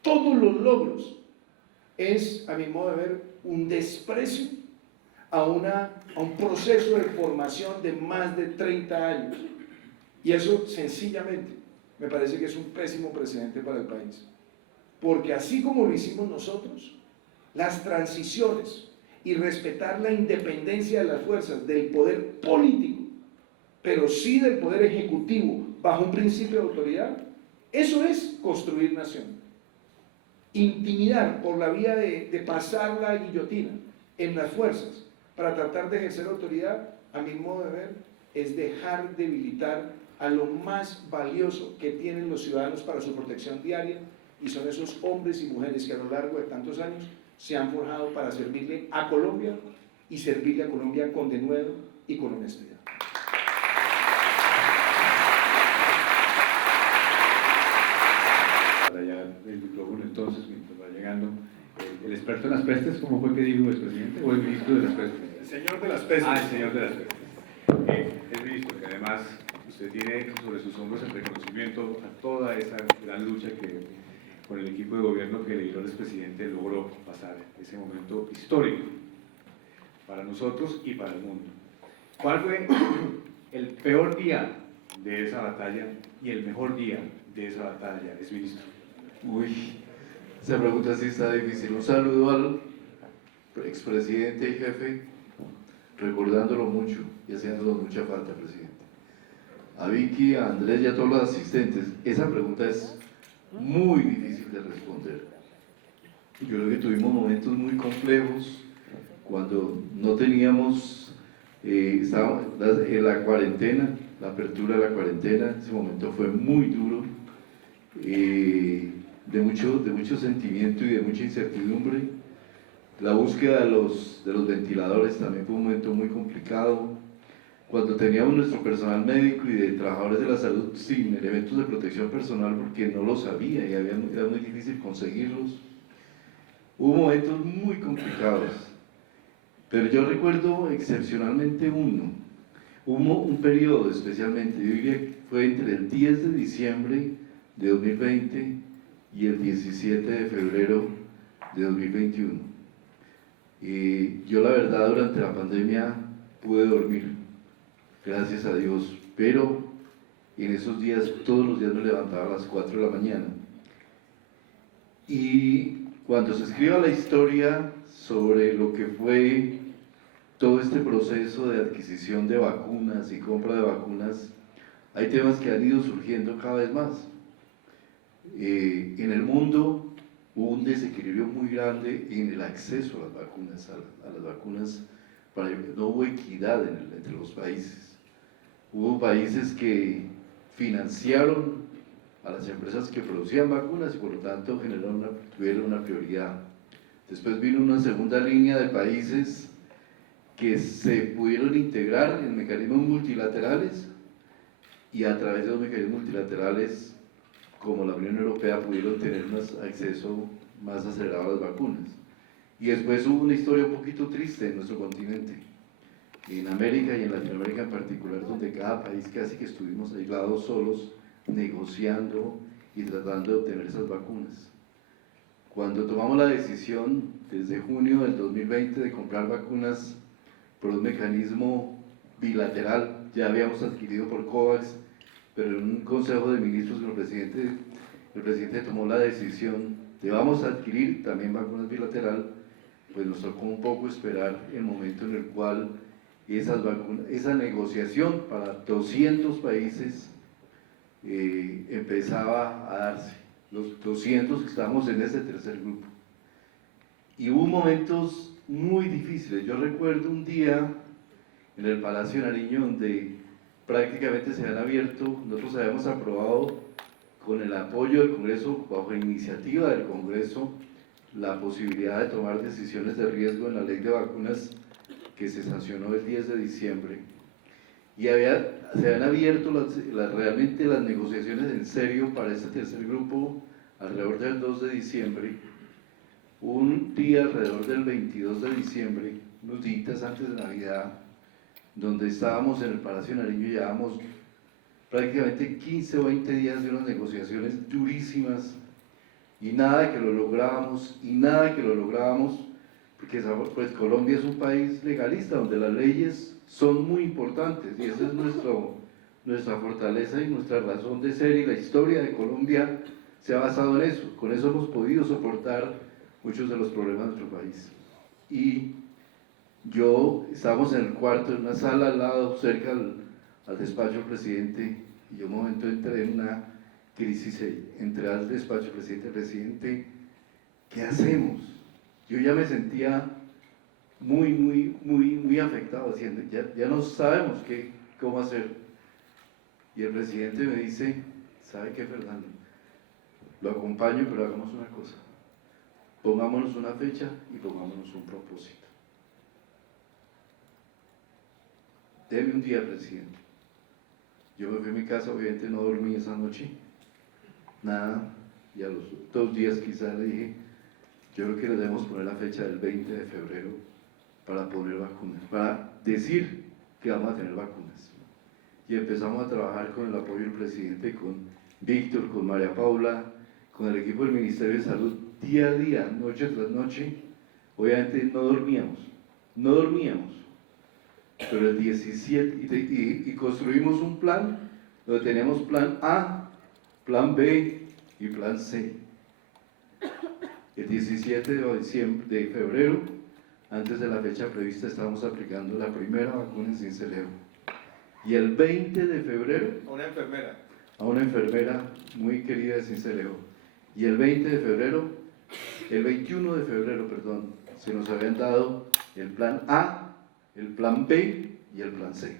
todos los logros, es, a mi modo de ver, un desprecio a un proceso de formación de más de 30 años. Y eso, sencillamente, me parece que es un pésimo precedente para el país. Porque así como lo hicimos nosotros, las transiciones y respetar la independencia de las fuerzas del poder político, pero sí del poder ejecutivo, bajo un principio de autoridad, eso es construir nación. Intimidar por la vía de pasar la guillotina en las fuerzas para tratar de ejercer autoridad, a mi modo de ver, es dejar debilitar a lo más valioso que tienen los ciudadanos para su protección diaria, y son esos hombres y mujeres que a lo largo de tantos años se han forjado para servirle a Colombia y servirle a Colombia con denuedo y con honestidad. Para allá el micrófono entonces, mientras va llegando el experto en las pestes, ¿cómo fue que dijo el presidente? ¿O el ministro de las pestes? El señor de las pestes. Ah, el señor de las pestes. El ministro, que además usted tiene sobre sus hombros el reconocimiento a toda esa gran lucha que con el equipo de gobierno que lideró el expresidente logró pasar ese momento histórico para nosotros y para el mundo. ¿Cuál fue el peor día de esa batalla y el mejor día de esa batalla, es ministro? Uy, esa pregunta sí está difícil. Un saludo al expresidente y jefe, recordándolo mucho y haciéndolo mucha falta, presidente. A Vicky, a Andrés y a todos los asistentes, esa pregunta es muy difícil de responder. Yo creo que tuvimos momentos muy complejos cuando no teníamos, estaba la cuarentena, la apertura de la cuarentena, ese momento fue muy duro, de mucho sentimiento y de mucha incertidumbre. La búsqueda de los ventiladores también fue un momento muy complicado. Cuando teníamos nuestro personal médico y de trabajadores de la salud sin elementos de protección personal porque no los había y era muy difícil conseguirlos. Hubo momentos muy complicados, pero yo recuerdo excepcionalmente hubo un periodo especialmente, yo diría que fue entre el 10 de diciembre de 2020 y el 17 de febrero de 2021. Y yo la verdad durante la pandemia pude dormir, gracias a Dios, pero en esos días, todos los días me levantaba a las 4 de la mañana. Y cuando se escriba la historia sobre lo que fue todo este proceso de adquisición de vacunas y compra de vacunas, hay temas que han ido surgiendo cada vez más. En el mundo hubo un desequilibrio muy grande en el acceso a las vacunas, no hubo equidad entre los países. Hubo países que financiaron a las empresas que producían vacunas y por lo tanto tuvieron una prioridad. Después vino una segunda línea de países que se pudieron integrar en mecanismos multilaterales y a través de los mecanismos multilaterales, como la Unión Europea, pudieron tener un acceso más acelerado a las vacunas. Y después hubo una historia un poquito triste en nuestro continente, en América y en Latinoamérica en particular, donde cada país casi que estuvimos aislados solos, negociando y tratando de obtener esas vacunas. Cuando tomamos la decisión desde junio del 2020 de comprar vacunas por un mecanismo bilateral, ya habíamos adquirido por COVAX, pero en un consejo de ministros con el presidente tomó la decisión de vamos a adquirir también vacunas bilateral, pues nos tocó un poco esperar el momento en el cual esa negociación para 200 países empezaba a darse. los 200 que estamos en ese tercer grupo. Y hubo momentos muy difíciles. Yo recuerdo un día en el Palacio Nariño donde prácticamente se habían abierto, nosotros habíamos aprobado con el apoyo del Congreso, bajo iniciativa del Congreso, la posibilidad de tomar decisiones de riesgo en la ley de vacunas que se sancionó el 10 de diciembre. Y se habían abierto realmente las negociaciones en serio para este tercer grupo alrededor del 2 de diciembre. Un día alrededor del 22 de diciembre, unos días antes de Navidad, donde estábamos en el Palacio Nariño y llevábamos prácticamente 15 o 20 días de unas negociaciones durísimas y nada de que lo lográbamos, porque pues Colombia es un país legalista donde las leyes son muy importantes y esa es nuestra fortaleza y nuestra razón de ser, y la historia de Colombia se ha basado en eso. Con eso hemos podido soportar muchos de los problemas de nuestro país. Y estábamos en el cuarto, en una sala al lado, cerca al despacho del presidente, y yo un momento entré en una crisis, entré al despacho del presidente, ¿qué hacemos? Yo ya me sentía muy afectado, diciendo, ya no sabemos cómo hacer. Y el presidente me dice, ¿sabe qué, Fernando? Lo acompaño, pero hagamos una cosa, pongámonos una fecha y pongámonos un propósito. Deme un día, presidente. Yo me fui a mi casa, obviamente no dormí esa noche, nada, y a los 2 días quizás le dije, yo creo que le debemos poner la fecha del 20 de febrero para poner vacunas, para decir que vamos a tener vacunas. Y empezamos a trabajar con el apoyo del presidente, con Víctor, con María Paula, con el equipo del Ministerio de Salud, día a día, noche tras noche. Obviamente no dormíamos, pero el 17, y construimos un plan, donde teníamos plan A, plan B y plan C. El 17 de febrero, antes de la fecha prevista, estábamos aplicando la primera vacuna en Sincelejo. Y el 20 de febrero, a una enfermera muy querida de Sincelejo. Y el 21 de febrero, perdón, se nos habían dado el plan A, el plan B y el plan C.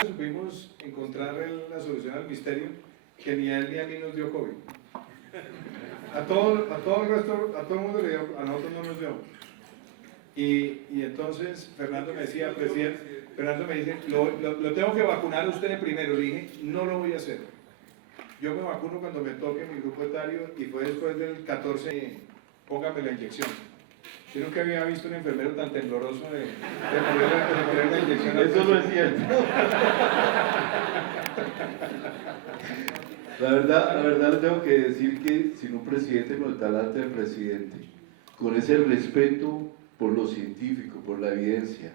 Supimos encontrar la solución al misterio que ni a él ni a mí nos dio COVID. A todo el resto, a todo el mundo le dio, a nosotros no nos dio. Y entonces Fernando me decía, presidente, Fernando me dice, lo tengo que vacunar a usted primero. Le dije, no lo voy a hacer. Yo me vacuno cuando me toque mi grupo etario, y fue después del 14, póngame la inyección. Yo nunca había visto un enfermero tan tembloroso de poner la inyección. Eso no es cierto. La verdad le tengo que decir que sin un presidente con el talante del presidente, con ese respeto por lo científico, por la evidencia,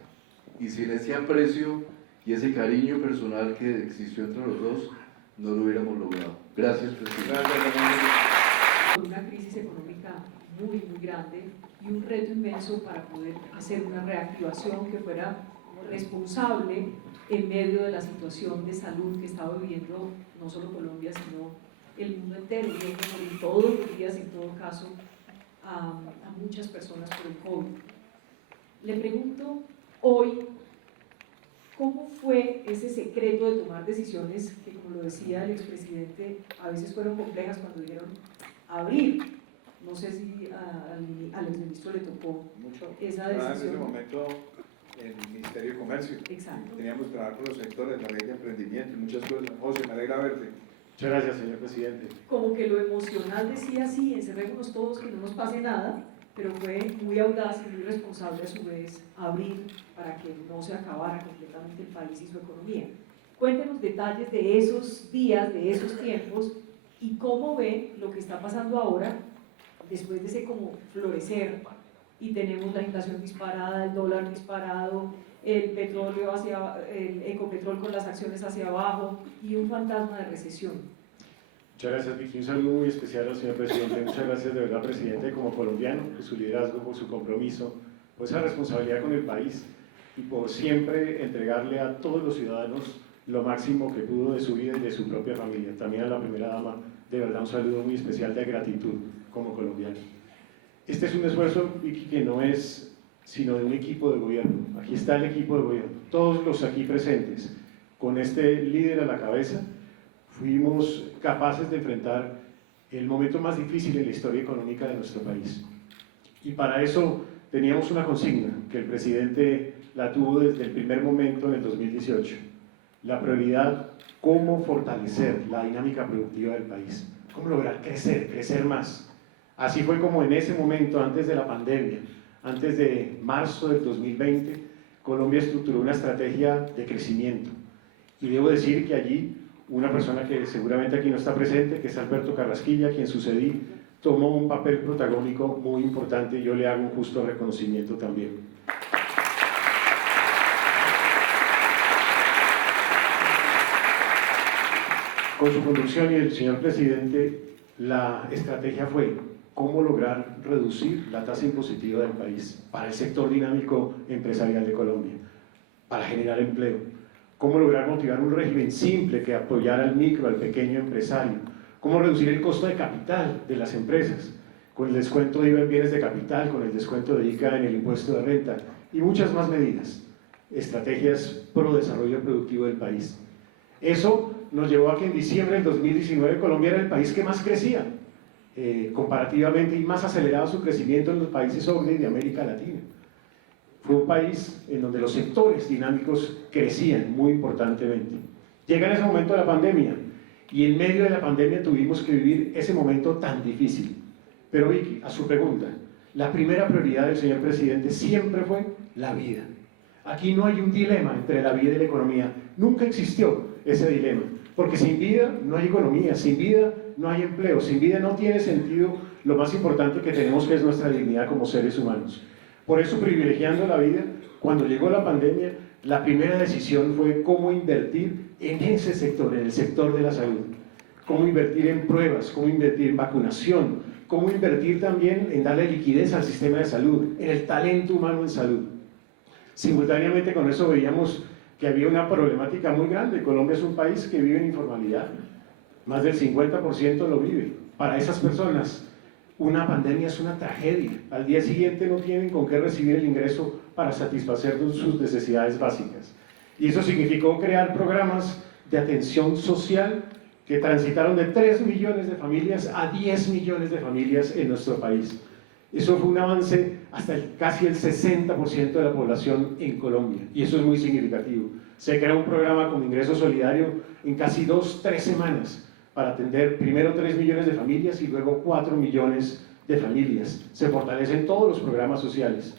y sin ese aprecio y ese cariño personal que existió entre los dos, no lo hubiéramos logrado. Gracias, presidente. Una crisis económica muy grande y un reto inmenso para poder hacer una reactivación que fuera responsable en medio de la situación de salud que estaba viviendo no solo Colombia, sino el mundo entero. Yo me morí todos los días, en todo caso, a muchas personas por el COVID. Le pregunto hoy, ¿cómo fue ese secreto de tomar decisiones que, como lo decía el expresidente, a veces fueron complejas cuando dijeron abrir? No sé si al exministro le tocó mucho esa en decisión. ese momento el Ministerio de Comercio. Exacto. Teníamos que trabajar con los sectores, la ley de emprendimiento y muchas cosas. José, me alegra verte. Muchas gracias, señor presidente. Como que lo emocional decía sí, encerrémonos todos, que no nos pase nada, pero fue muy audaz y muy responsable a su vez abrir para que no se acabara completamente el país y su economía. Cuéntenos detalles de esos días, de esos tiempos, y cómo ve lo que está pasando ahora, después de ese como florecer, y tenemos la inflación disparada, el dólar disparado, el petróleo el Ecopetrol con las acciones hacia abajo y un fantasma de recesión. Muchas gracias, Vicky. Un saludo muy especial al señor presidente. Muchas gracias de verdad, presidente, como colombiano, por su liderazgo, por su compromiso, por esa responsabilidad con el país y por siempre entregarle a todos los ciudadanos lo máximo que pudo de su vida y de su propia familia. También a la primera dama, de verdad un saludo muy especial de gratitud como colombiano. Este es un esfuerzo, Vicky, que no es sino de un equipo de gobierno. Aquí está el equipo de gobierno, todos los aquí presentes, con este líder a la cabeza, fuimos capaces de enfrentar el momento más difícil en la historia económica de nuestro país. Y para eso teníamos una consigna, que el presidente la tuvo desde el primer momento en el 2018. La prioridad, cómo fortalecer la dinámica productiva del país, cómo lograr crecer más. Así fue como en ese momento, antes de la pandemia, antes de marzo del 2020, Colombia estructuró una estrategia de crecimiento. Y debo decir que allí, una persona que seguramente aquí no está presente, que es Alberto Carrasquilla, quien sucedí, tomó un papel protagónico muy importante y yo le hago un justo reconocimiento también. Con su conducción y el señor presidente, la estrategia fue cómo lograr reducir la tasa impositiva del país para el sector dinámico empresarial de Colombia, para generar empleo, cómo lograr motivar un régimen simple que apoyara al micro, al pequeño empresario, cómo reducir el costo de capital de las empresas, con el descuento de IVA en bienes de capital, con el descuento de ICA en el impuesto de renta y muchas más medidas, estrategias pro desarrollo productivo del país. Eso nos llevó a que en diciembre del 2019 Colombia era el país que más crecía, comparativamente, y más acelerado su crecimiento en los países OCDE de América Latina. Fue un país en donde los sectores dinámicos crecían muy importantemente. Llega en ese momento la pandemia, y en medio de la pandemia tuvimos que vivir ese momento tan difícil. Pero Vicky, a su pregunta, la primera prioridad del señor presidente siempre fue la vida. Aquí no hay un dilema entre la vida y la economía, nunca existió ese dilema, porque sin vida no hay economía, sin vida no hay empleo, sin vida no tiene sentido lo más importante que tenemos, que es nuestra dignidad como seres humanos. Por eso, privilegiando la vida, cuando llegó la pandemia, la primera decisión fue cómo invertir en ese sector, en el sector de la salud, cómo invertir en pruebas, cómo invertir en vacunación, cómo invertir también en darle liquidez al sistema de salud, en el talento humano en salud. Simultáneamente con eso veíamos que había una problemática muy grande. Colombia es un país que vive en informalidad, más del 50% lo vive. Para esas personas, una pandemia es una tragedia. Al día siguiente no tienen con qué recibir el ingreso para satisfacer sus necesidades básicas. Y eso significó crear programas de atención social que transitaron de 3 millones de familias a 10 millones de familias en nuestro país. Eso fue un avance hasta casi el 60% de la población en Colombia, y eso es muy significativo. Se creó un programa con ingreso solidario en casi 2-3 semanas para atender primero 3 millones de familias y luego 4 millones de familias. Se fortalecen todos los programas sociales.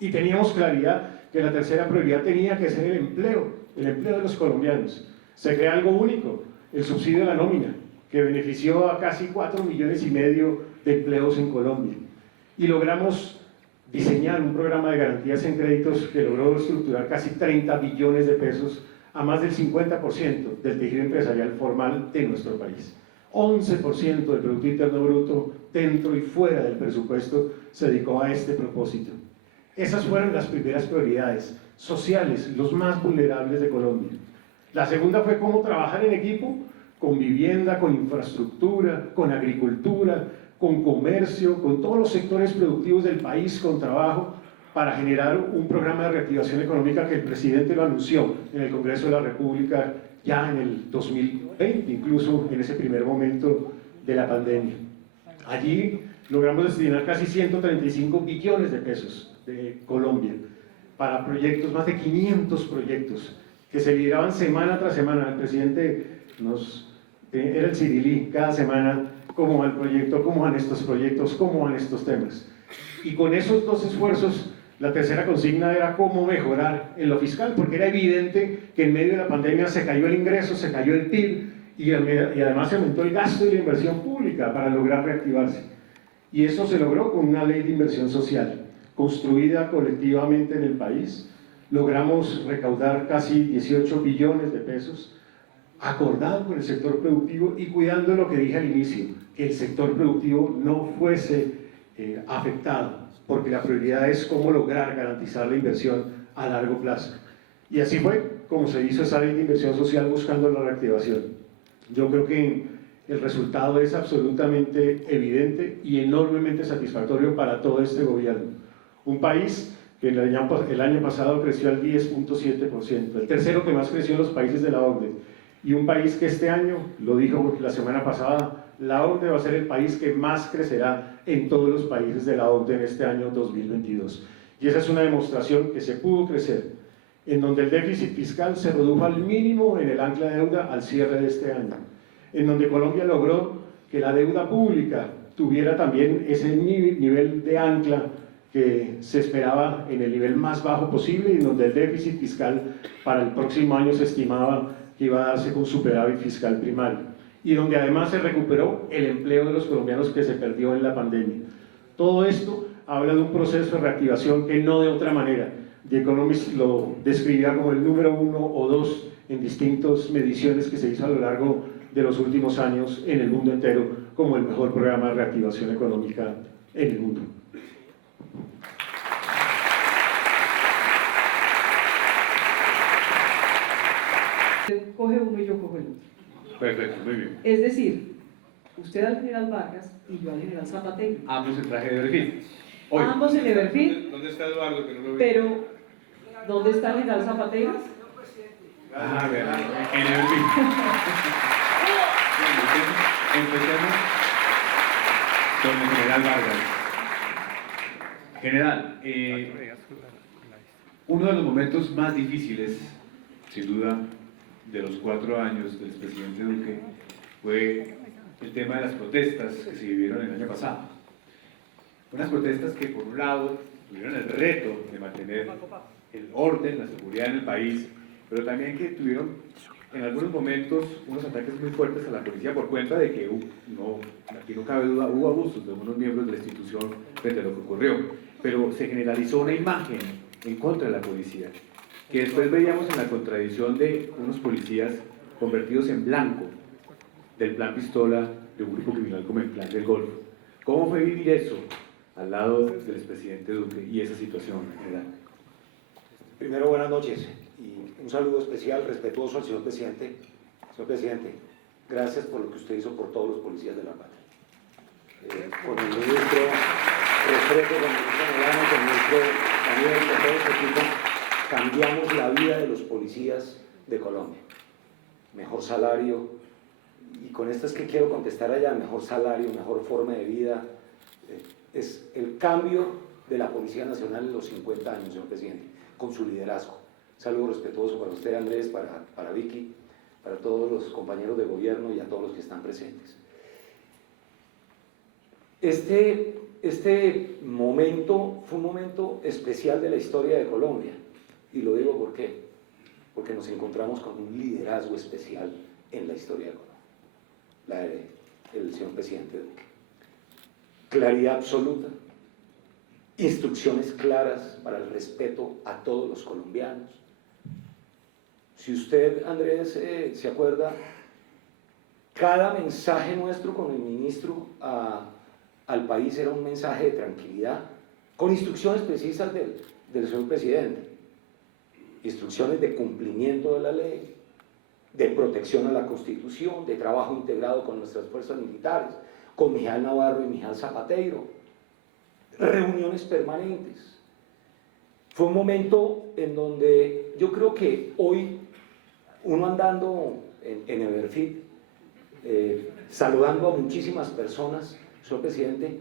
Y teníamos claridad que la tercera prioridad tenía que ser el empleo de los colombianos. Se crea algo único, el subsidio a la nómina, que benefició a casi 4,5 millones de empleos en Colombia. Y logramos diseñar un programa de garantías en créditos que logró estructurar casi 30 billones de pesos a más del 50% del tejido empresarial formal de nuestro país. 11% del Producto Interno Bruto dentro y fuera del presupuesto se dedicó a este propósito. Esas fueron las primeras prioridades sociales, los más vulnerables de Colombia. La segunda fue cómo trabajar en equipo, con vivienda, con infraestructura, con agricultura, con comercio, con todos los sectores productivos del país, con trabajo, para generar un programa de reactivación económica que el presidente lo anunció en el Congreso de la República ya en el 2020, incluso en ese primer momento de la pandemia. Allí logramos destinar casi 135 billones de pesos de Colombia para proyectos, más de 500 proyectos que se lideraban semana tras semana. El presidente era el cirilí cada semana: cómo va el proyecto, cómo van estos proyectos, cómo van estos temas. Y con esos dos esfuerzos, la tercera consigna era cómo mejorar en lo fiscal, porque era evidente que en medio de la pandemia se cayó el ingreso, se cayó el PIB y además se aumentó el gasto y la inversión pública para lograr reactivarse. Y eso se logró con una ley de inversión social construida colectivamente en el país. Logramos recaudar casi 18 billones de pesos, acordado con el sector productivo y cuidando lo que dije al inicio, que el sector productivo no fuese afectado, porque la prioridad es cómo lograr garantizar la inversión a largo plazo. Y así fue como se hizo esa ley de inversión social buscando la reactivación. Yo creo que el resultado es absolutamente evidente y enormemente satisfactorio para todo este gobierno. Un país que el año pasado creció al 10.7%, el tercero que más creció en los países de la OCDE, y un país que este año, lo dijo la semana pasada, la OCDE va a ser el país que más crecerá en todos los países de la OCDE en este año 2022. Y esa es una demostración que se pudo crecer, en donde el déficit fiscal se redujo al mínimo en el ancla de deuda al cierre de este año, en donde Colombia logró que la deuda pública tuviera también ese nivel de ancla que se esperaba en el nivel más bajo posible, y en donde el déficit fiscal para el próximo año se estimaba que iba a darse con superávit fiscal primario, y donde además se recuperó el empleo de los colombianos que se perdió en la pandemia. Todo esto habla de un proceso de reactivación que no de otra manera. The Economist lo describía como el número 1 o 2 en distintas mediciones que se hizo a lo largo de los últimos años en el mundo entero como el mejor programa de reactivación económica en el mundo. Usted coge uno y yo cojo el otro. Perfecto, muy bien. Es decir, usted al general Vargas y yo al general Zapatero. Ambos en traje de perfil. Hoy. Ambos en Everfit, ¿Dónde está Eduardo? Que no lo vi. pero ¿dónde está el general Zapatero? Ah, bien, en el perfil. Empecemos con el general Vargas. General, uno de los momentos más difíciles, sin duda, de los 4 años del expresidente Duque fue el tema de las protestas que se vivieron el año pasado. Unas protestas que, por un lado, tuvieron el reto de mantener el orden, la seguridad en el país, pero también que tuvieron en algunos momentos unos ataques muy fuertes a la policía por cuenta de que aquí no cabe duda, hubo abusos de algunos miembros de la institución frente a lo que ocurrió, pero se generalizó una imagen en contra de la policía, que después veíamos en la contradicción de unos policías convertidos en blanco del plan pistola de un grupo criminal como el Plan del Golfo. ¿Cómo fue vivir eso al lado del expresidente Duque y esa situación general? Primero, buenas noches y un saludo especial, respetuoso al señor presidente. Señor presidente, gracias por lo que usted hizo por todos los policías de la patria. Con el ministro Restrepo, con el ministro Molano, con el ministro Daniel, con todo este equipo, cambiamos la vida de los policías de Colombia. Mejor salario, y con esto es que quiero contestar allá, mejor salario, mejor forma de vida. Es el cambio de la Policía Nacional en los 50 años, señor presidente, con su liderazgo. Saludo respetuoso para usted, Andrés, para Vicky, para todos los compañeros de gobierno y a todos los que están presentes. Este momento fue un momento especial de la historia de Colombia, y lo digo ¿por qué? Porque nos encontramos con un liderazgo especial en la historia de Colombia, la del señor presidente Duque. Claridad absoluta, instrucciones claras para el respeto a todos los colombianos. Si usted, Andrés, se acuerda, cada mensaje nuestro con el ministro al país era un mensaje de tranquilidad, con instrucciones precisas del señor presidente, instrucciones de cumplimiento de la ley, de protección a la Constitución, de trabajo integrado con nuestras fuerzas militares, con Mijal Navarro y Mijal Zapatero, reuniones permanentes. Fue un momento en donde yo creo que hoy, uno andando en Everfit, saludando a muchísimas personas, señor presidente,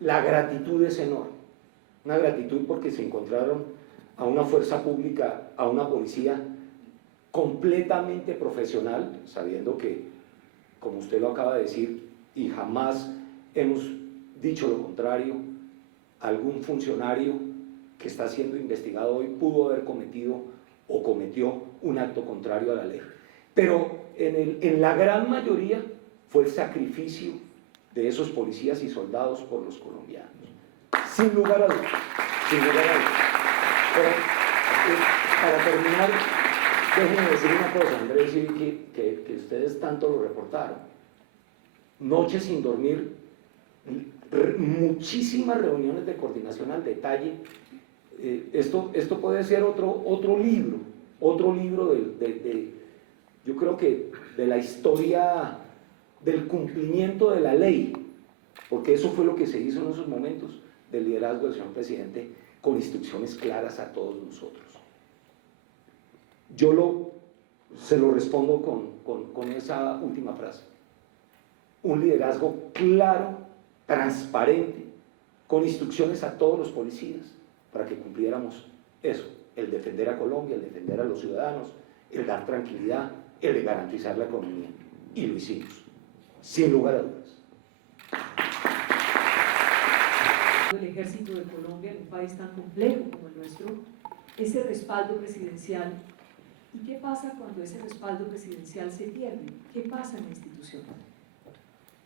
la gratitud es enorme. Una gratitud porque se encontraron a una fuerza pública, a una policía completamente profesional, sabiendo que, como usted lo acaba de decir, y jamás hemos dicho lo contrario, algún funcionario que está siendo investigado hoy pudo haber cometido o cometió un acto contrario a la ley. Pero en la gran mayoría fue el sacrificio de esos policías y soldados por los colombianos. Sin lugar a dudas, sin lugar a dudas. Pero, para terminar, déjenme decir una cosa, Andrés y Vicky, que ustedes tanto lo reportaron. Noches sin dormir, muchísimas reuniones de coordinación al detalle. Esto puede ser otro libro otro libro yo creo que de la historia del cumplimiento de la ley, porque eso fue lo que se hizo en esos momentos del liderazgo del señor presidente, con instrucciones claras a todos nosotros. Yo se lo respondo con esa última frase. Un liderazgo claro, transparente, con instrucciones a todos los policías para que cumpliéramos eso, el defender a Colombia, el defender a los ciudadanos, el dar tranquilidad, el de garantizar la economía. Y lo hicimos, sin lugar a dudas. El ejército de Colombia, en un país tan complejo como el nuestro, ese respaldo presidencial. ¿Y qué pasa cuando ese respaldo presidencial se pierde? ¿Qué pasa en la institución?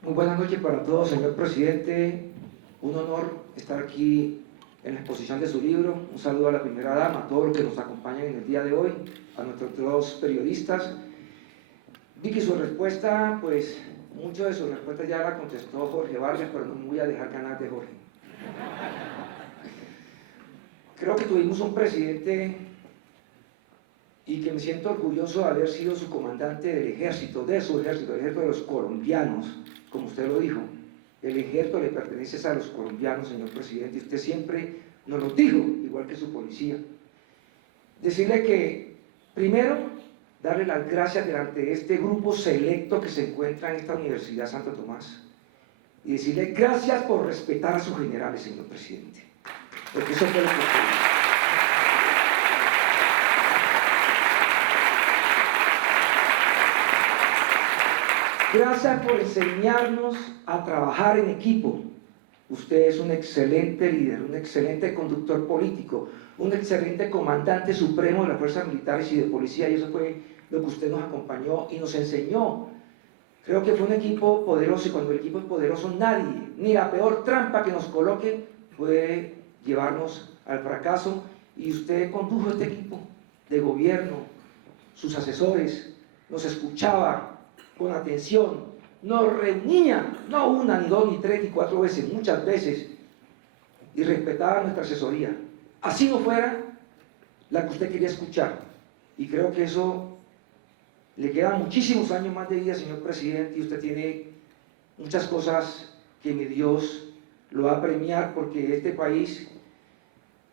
Muy buenas noches para todos, señor presidente. Un honor estar aquí en la exposición de su libro. Un saludo a la primera dama, a todos los que nos acompañan en el día de hoy, a nuestros dos periodistas. Vicky, su respuesta, pues mucho de su respuesta ya la contestó Jorge Vargas, pero no me voy a dejar ganar de Jorge. Creo que tuvimos un presidente y que me siento orgulloso de haber sido su comandante del ejército, el ejército de los colombianos, como usted lo dijo. El ejército le pertenece a los colombianos, señor presidente, y usted siempre nos lo dijo, igual que su policía. Decirle que, primero, darle las gracias delante de este grupo selecto que se encuentra en esta Universidad Santo Tomás, y decirle gracias por respetar a sus generales, señor presidente, porque eso fue lo que ocurrió. Gracias por enseñarnos a trabajar en equipo. Usted es un excelente líder, un excelente conductor político, un excelente comandante supremo de las fuerzas militares y de policía, y eso fue lo que usted nos acompañó y nos enseñó. Creo que fue un equipo poderoso, y cuando el equipo es poderoso, nadie, ni la peor trampa que nos coloque, puede llevarnos al fracaso. Y usted condujo este equipo de gobierno, sus asesores, nos escuchaba con atención, nos reunía, no una, ni dos, ni tres, ni cuatro veces, muchas veces, y respetaba nuestra asesoría, así no fuera la que usted quería escuchar. Y creo que eso le quedan muchísimos años más de vida, señor presidente, y usted tiene muchas cosas que mi Dios lo va a premiar, porque este país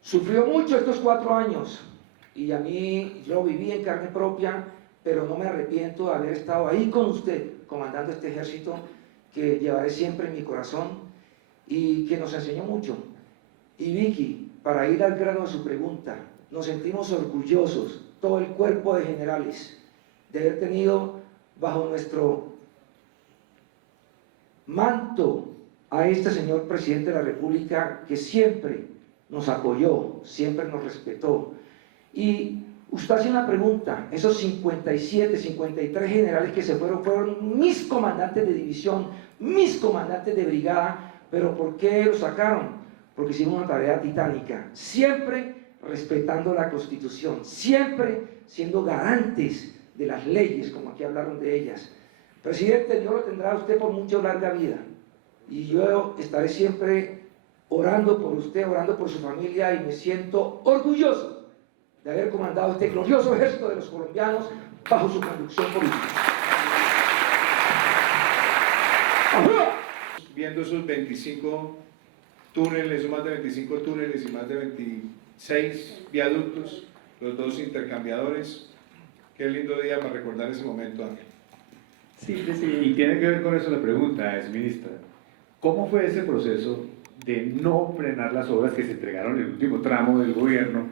sufrió mucho estos 4 años, y a mí, yo lo viví en carne propia, pero no me arrepiento de haber estado ahí con usted, comandando este ejército que llevaré siempre en mi corazón y que nos enseñó mucho. Y Vicky, para ir al grano de su pregunta, nos sentimos orgullosos, todo el cuerpo de generales, de haber tenido bajo nuestro manto a este señor presidente de la República, que siempre nos apoyó, siempre nos respetó. Y usted hace una pregunta, esos 57, 53 generales que se fueron mis comandantes de división, mis comandantes de brigada, pero ¿por qué los sacaron? Porque hicimos una tarea titánica, siempre respetando la Constitución, siempre siendo garantes de las leyes, como aquí hablaron de ellas. Presidente, Dios lo tendrá a usted por mucha larga vida, y yo estaré siempre orando por usted, orando por su familia, y me siento orgulloso de haber comandado este glorioso ejército de los colombianos bajo su conducción política. Viendo esos 25 túneles, más de 25 túneles y más de 26 viaductos, los 2 intercambiadores, qué lindo día para recordar ese momento, Ángel. Sí, presidente. Y tiene que ver con eso la pregunta, exministra. ¿Cómo fue ese proceso de no frenar las obras que se entregaron en el último tramo del gobierno?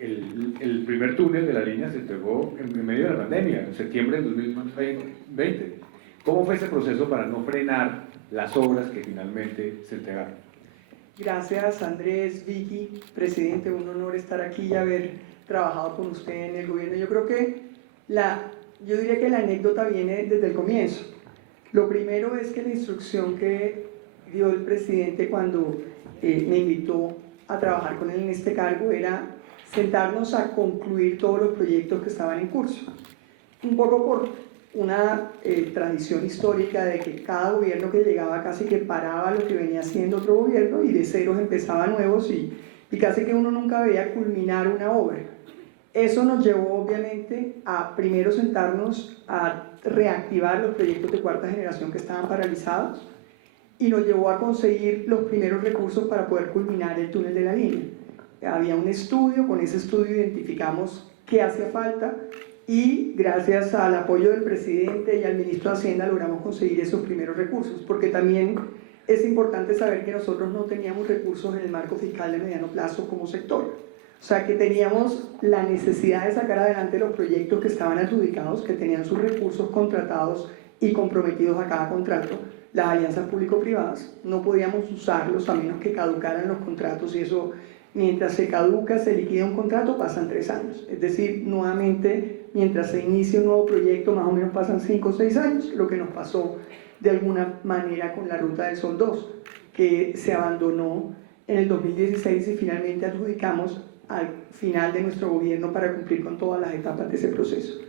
El primer túnel de la línea se entregó en medio de la pandemia, en septiembre del 2020. ¿Cómo fue ese proceso para no frenar las obras que finalmente se entregaron? Gracias, Andrés, Vicky, presidente, un honor estar aquí y haber trabajado con usted en el gobierno. Yo creo que yo diría que la anécdota viene desde el comienzo. Lo primero es que la instrucción que dio el presidente cuando me invitó a trabajar con él en este cargo era sentarnos a concluir todos los proyectos que estaban en curso. Un poco por una tradición histórica de que cada gobierno que llegaba casi que paraba lo que venía haciendo otro gobierno y de ceros empezaba nuevos y casi que uno nunca veía culminar una obra. Eso nos llevó obviamente a primero sentarnos a reactivar los proyectos de cuarta generación que estaban paralizados y nos llevó a conseguir los primeros recursos para poder culminar el túnel de la línea. Había un estudio, con ese estudio identificamos qué hacía falta y gracias al apoyo del presidente y al ministro de Hacienda logramos conseguir esos primeros recursos, porque también es importante saber que nosotros no teníamos recursos en el marco fiscal de mediano plazo como sector. O sea que teníamos la necesidad de sacar adelante los proyectos que estaban adjudicados, que tenían sus recursos contratados y comprometidos a cada contrato. Las alianzas público-privadas no podíamos usarlos a menos que caducaran los contratos y eso, mientras se caduca, se liquida un contrato, pasan 3 años. Es decir, nuevamente, mientras se inicia un nuevo proyecto, más o menos pasan 5 o 6 años, lo que nos pasó de alguna manera con la Ruta del Sol 2, que se abandonó en el 2016 y finalmente adjudicamos al final de nuestro gobierno para cumplir con todas las etapas de ese proceso.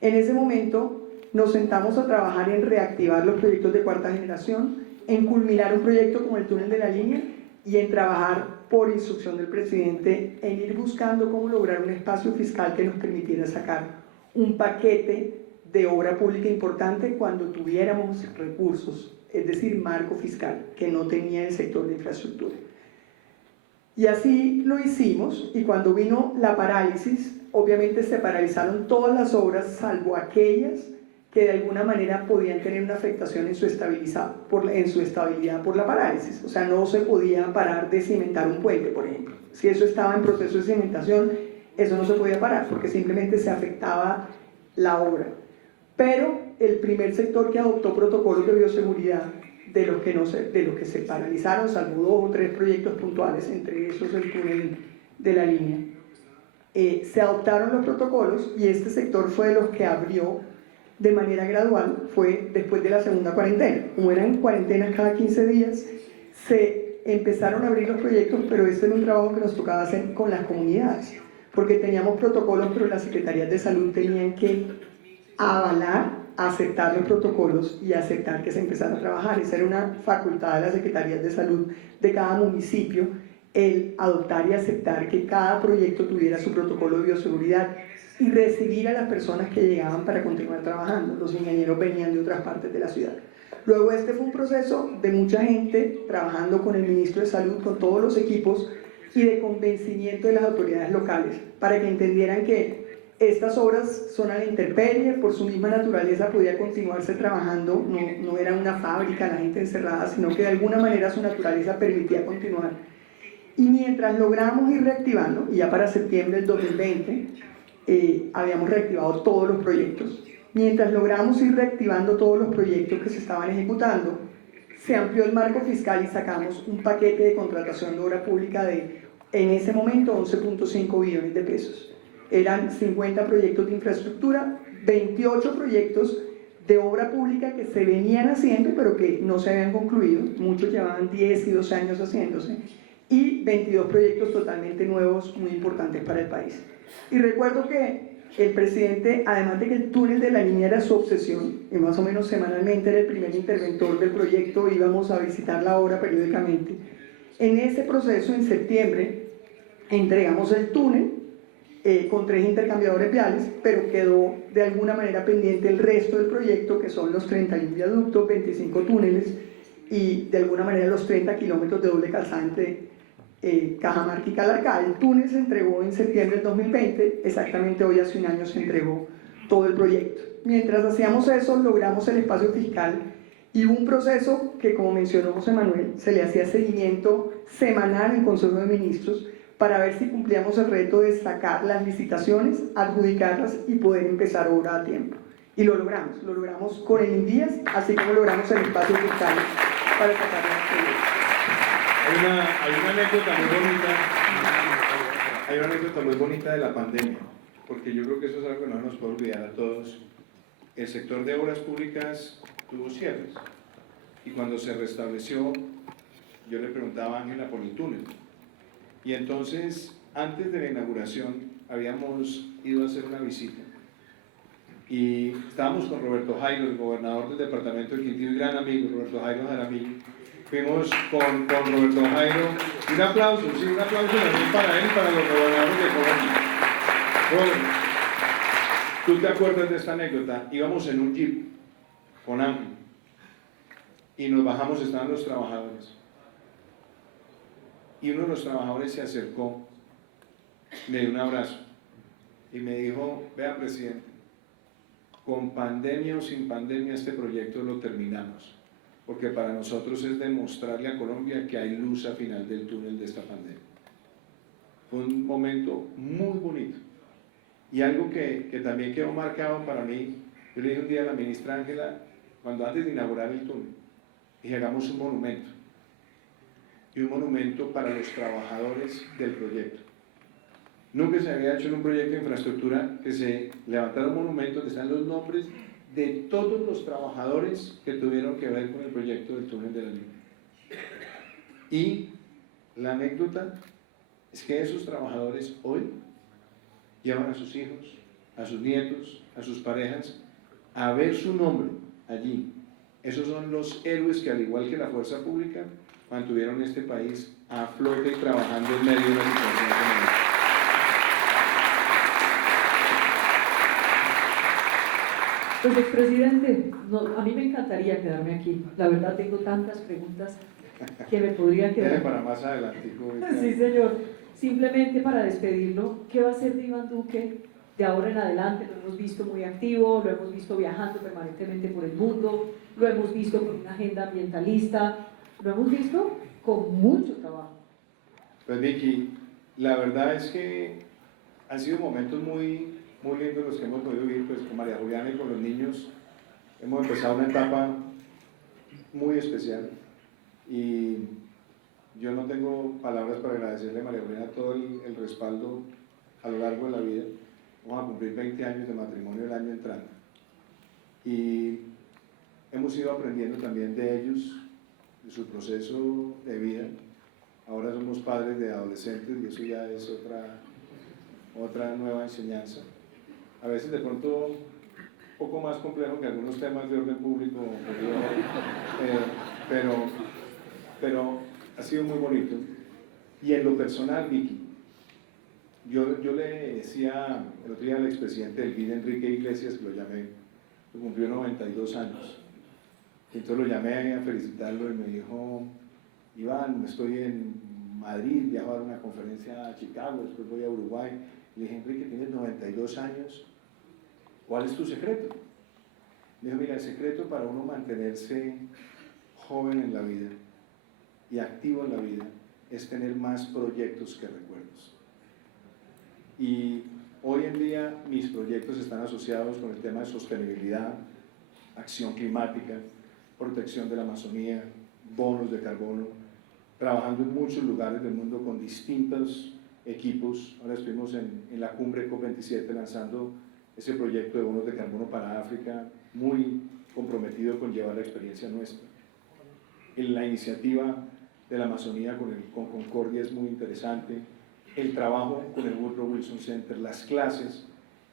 En ese momento nos sentamos a trabajar en reactivar los proyectos de cuarta generación, en culminar un proyecto como el túnel de la línea y en trabajar por instrucción del presidente en ir buscando cómo lograr un espacio fiscal que nos permitiera sacar un paquete de obra pública importante cuando tuviéramos recursos, es decir, marco fiscal, que no tenía el sector de infraestructura. Y así lo hicimos, y cuando vino la parálisis, obviamente se paralizaron todas las obras, salvo aquellas que de alguna manera podían tener una afectación en su estabilidad por la parálisis. O sea, no se podía parar de cimentar un puente, por ejemplo. Si eso estaba en proceso de cimentación, eso no se podía parar, porque simplemente se afectaba la obra. Pero el primer sector que adoptó protocolos de bioseguridad, de los que se paralizaron, salvo 2 o 3 proyectos puntuales, entre esos el túnel de la línea, se adoptaron los protocolos y este sector fue de los que abrió de manera gradual, fue después de la segunda cuarentena. Como eran cuarentenas cada 15 días, se empezaron a abrir los proyectos, pero este era un trabajo que nos tocaba hacer con las comunidades, porque teníamos protocolos, pero las secretarías de salud tenían que avalar, aceptar los protocolos y aceptar que se empezara a trabajar. Esa era una facultad de las secretarías de salud de cada municipio, el adoptar y aceptar que cada proyecto tuviera su protocolo de bioseguridad y recibir a las personas que llegaban para continuar trabajando. Los ingenieros venían de otras partes de la ciudad. Luego este fue un proceso de mucha gente trabajando con el ministro de Salud, con todos los equipos y de convencimiento de las autoridades locales para que entendieran que estas obras son a la intemperie, por su misma naturaleza podía continuarse trabajando, no era una fábrica, la gente encerrada, sino que de alguna manera su naturaleza permitía continuar. Y mientras logramos ir reactivando, y ya para septiembre del 2020 habíamos reactivado todos los proyectos, mientras logramos ir reactivando todos los proyectos que se estaban ejecutando, se amplió el marco fiscal y sacamos un paquete de contratación de obra pública de, en ese momento, 11.5 billones de pesos. Eran 50 proyectos de infraestructura, 28 proyectos de obra pública que se venían haciendo pero que no se habían concluido, muchos llevaban 10 y 12 años haciéndose, y 22 proyectos totalmente nuevos, muy importantes para el país. Y recuerdo que el presidente, además de que el túnel de la línea era su obsesión, y más o menos semanalmente era el primer interventor del proyecto, íbamos a visitar la obra periódicamente, en ese proceso, en septiembre, entregamos el túnel, con 3 intercambiadores viales, pero quedó de alguna manera pendiente el resto del proyecto, que son los 31 viaductos, 25 túneles y de alguna manera los 30 kilómetros de doble calzada entre Cajamarca y Calarcá. El túnel se entregó en septiembre del 2020, exactamente hoy hace un año se entregó todo el proyecto. Mientras hacíamos eso, logramos el espacio fiscal y un proceso que, como mencionó José Manuel, se le hacía seguimiento semanal en Consejo de Ministros para ver si cumplíamos el reto de sacar las licitaciones, adjudicarlas y poder empezar obra a tiempo. Y lo logramos con el INVIAS, así como logramos el espacio fiscal para sacar las proyectos. Hay una anécdota muy bonita de la pandemia, porque yo creo que eso es algo que no nos puede olvidar a todos. El sector de obras públicas tuvo cierres, y cuando se restableció, yo le preguntaba a Ángela por el túnel. Y entonces, antes de la inauguración, habíamos ido a hacer una visita. Y estábamos con Roberto Jairo, el gobernador del departamento de Quindío, y gran amigo, Roberto Jairo Jaramillo. Fuimos con Roberto Jairo. Un aplauso también para él y para los gobernadores de Colombia. Bueno, ¿tú te acuerdas de esta anécdota? Íbamos en un jeep con Ángel y nos bajamos, estaban los trabajadores. Y uno de los trabajadores se acercó, me dio un abrazo y me dijo: vea, presidente, con pandemia o sin pandemia este proyecto lo terminamos, porque para nosotros es demostrarle a Colombia que hay luz al final del túnel de esta pandemia. Fue un momento muy bonito y algo que también quedó marcado para mí. Yo le dije un día a la ministra Ángela, cuando antes de inaugurar el túnel, dije: hagamos un monumento, y un monumento para los trabajadores del proyecto. Nunca se había hecho en un proyecto de infraestructura que se levantara un monumento donde están los nombres de todos los trabajadores que tuvieron que ver con el proyecto del túnel de la línea. Y la anécdota es que esos trabajadores hoy llevan a sus hijos, a sus nietos, a sus parejas a ver su nombre allí. Esos son los héroes que, al igual que la fuerza pública, mantuvieron este país a flote y trabajando en medio de una situación como esta. Pues, expresidente, a mí me encantaría quedarme aquí. La verdad, tengo tantas preguntas que me podría quedar. Para más adelante. Sí, señor. Simplemente para despedirlo, ¿qué va a hacer de Iván Duque de ahora en adelante? Lo hemos visto muy activo, lo hemos visto viajando permanentemente por el mundo, lo hemos visto con una agenda ambientalista, lo hemos visto con mucho trabajo. Pues, Vicky, la verdad es que han sido momentos muy lindos los que hemos podido vivir, pues, con María Juliana y con los niños. Hemos empezado una etapa muy especial y yo no tengo palabras para agradecerle a María Juliana todo el respaldo a lo largo de la vida. Vamos a cumplir 20 años de matrimonio el año entrante y hemos ido aprendiendo también de ellos, de su proceso de vida. Ahora somos padres de adolescentes y eso ya es otra nueva enseñanza. A veces de pronto un poco más complejo que algunos temas de orden público, pero ha sido muy bonito. Y en lo personal, Vicky, yo le decía el otro día al expresidente del BID, Enrique Iglesias, que lo llamé, que cumplió 92 años. Entonces lo llamé a felicitarlo y me dijo: Iván, estoy en Madrid, viajo a dar una conferencia a Chicago, después voy a Uruguay. Le dije: Enrique, tienes 92 años, ¿cuál es tu secreto? Le dije: mira, el secreto para uno mantenerse joven en la vida y activo en la vida es tener más proyectos que recuerdos. Y hoy en día mis proyectos están asociados con el tema de sostenibilidad, acción climática, protección de la Amazonía, bonos de carbono, trabajando en muchos lugares del mundo con distintos equipos. Ahora estuvimos en la cumbre COP27 lanzando ese proyecto de bonos de carbono para África, muy comprometido con llevar la experiencia nuestra. En la iniciativa de la Amazonía con Concordia es muy interesante, el trabajo con el Woodrow Wilson Center, las clases.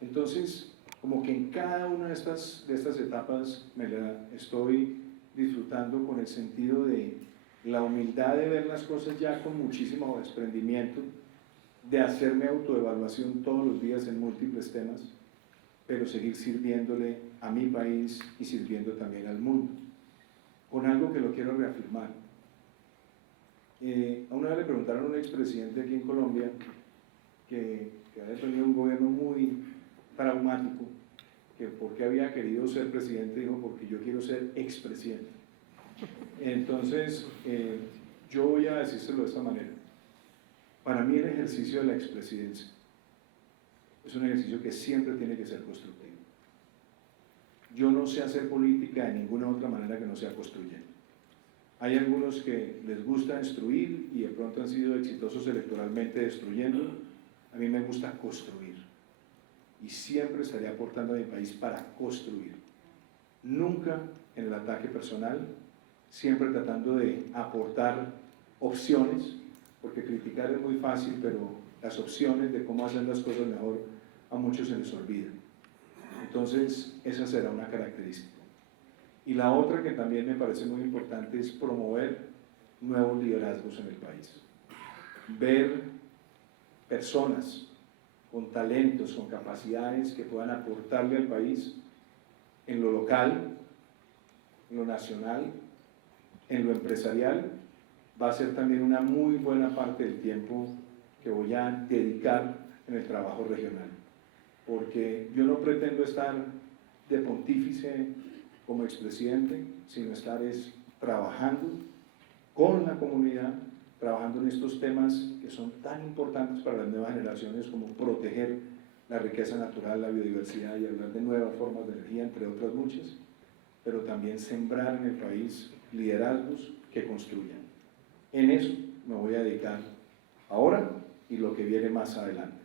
Entonces, como que en cada una de estas etapas me la estoy disfrutando con el sentido de la humildad de ver las cosas ya con muchísimo desprendimiento, de hacerme autoevaluación todos los días en múltiples temas, pero seguir sirviéndole a mi país y sirviendo también al mundo, con algo que lo quiero reafirmar. A una vez le preguntaron a un expresidente aquí en Colombia que había tenido un gobierno muy traumático, que por qué había querido ser presidente. Dijo: porque yo quiero ser expresidente. Entonces, yo voy a decírselo de esta manera. Para mí el ejercicio de la expresidencia es un ejercicio que siempre tiene que ser constructivo. Yo no sé hacer política de ninguna otra manera que no sea construyendo. Hay algunos que les gusta destruir y de pronto han sido exitosos electoralmente destruyendo. A mí me gusta construir y siempre estaré aportando a mi país para construir. Nunca en el ataque personal, siempre tratando de aportar opciones, porque criticar es muy fácil, pero las opciones de cómo hacer las cosas mejor a muchos se les olvida. Entonces, esa será una característica. Y la otra que también me parece muy importante es promover nuevos liderazgos en el país. Ver personas con talentos, con capacidades que puedan aportarle al país en lo local, en lo nacional, en lo empresarial, va a ser también una muy buena parte del tiempo que voy a dedicar en el trabajo regional. Porque yo no pretendo estar de pontífice como expresidente, sino estar trabajando con la comunidad, trabajando en estos temas que son tan importantes para las nuevas generaciones como proteger la riqueza natural, la biodiversidad y hablar de nuevas formas de energía, entre otras muchas, pero también sembrar en el país liderazgos que construyan. En eso me voy a dedicar ahora y lo que viene más adelante.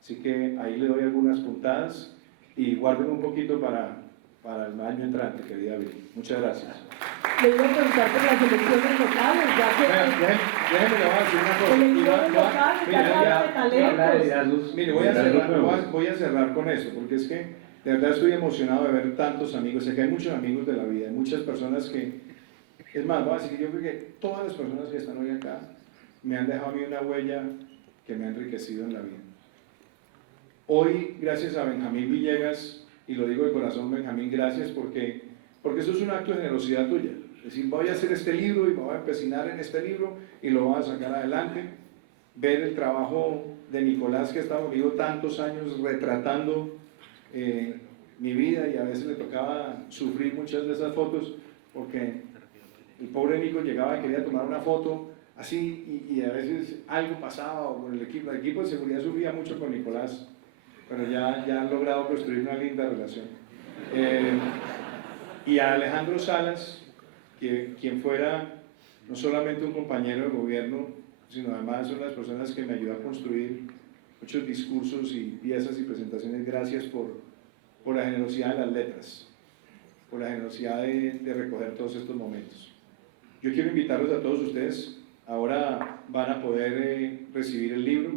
Así que ahí le doy algunas puntadas y guarden un poquito para el año entrante, querida Vicky. Muchas gracias. Le iba a preguntar por las elecciones locales, ya que Déjenme le voy a decir una cosa. elecciones locales, ya habla de talentos. Mire, voy a cerrar con eso, porque es que de verdad estoy emocionado de ver tantos amigos. Sé que hay muchos amigos de la vida, hay muchas personas que, es más, voy a decir que yo creo que todas las personas que están hoy acá me han dejado a mí una huella que me ha enriquecido en la vida. Hoy, gracias a Benjamín Villegas, y lo digo de corazón, Benjamín, gracias, porque eso es un acto de generosidad tuya. Es decir, voy a hacer este libro y me voy a empecinar en este libro y lo voy a sacar adelante. Ver el trabajo de Nicolás, que ha estado conmigo tantos años retratando mi vida, y a veces le tocaba sufrir muchas de esas fotos, porque el pobre Nico llegaba y quería tomar una foto así, y a veces algo pasaba, o con el equipo de seguridad sufría mucho con Nicolás, pero ya han logrado construir una linda relación. Y a Alejandro Salas, quien fuera no solamente un compañero de gobierno, sino además son las personas que me ayudó a construir muchos discursos y piezas y presentaciones. Gracias por la generosidad de las letras, por la generosidad de recoger todos estos momentos. Yo quiero invitarlos a todos ustedes. Ahora van a poder recibir el libro.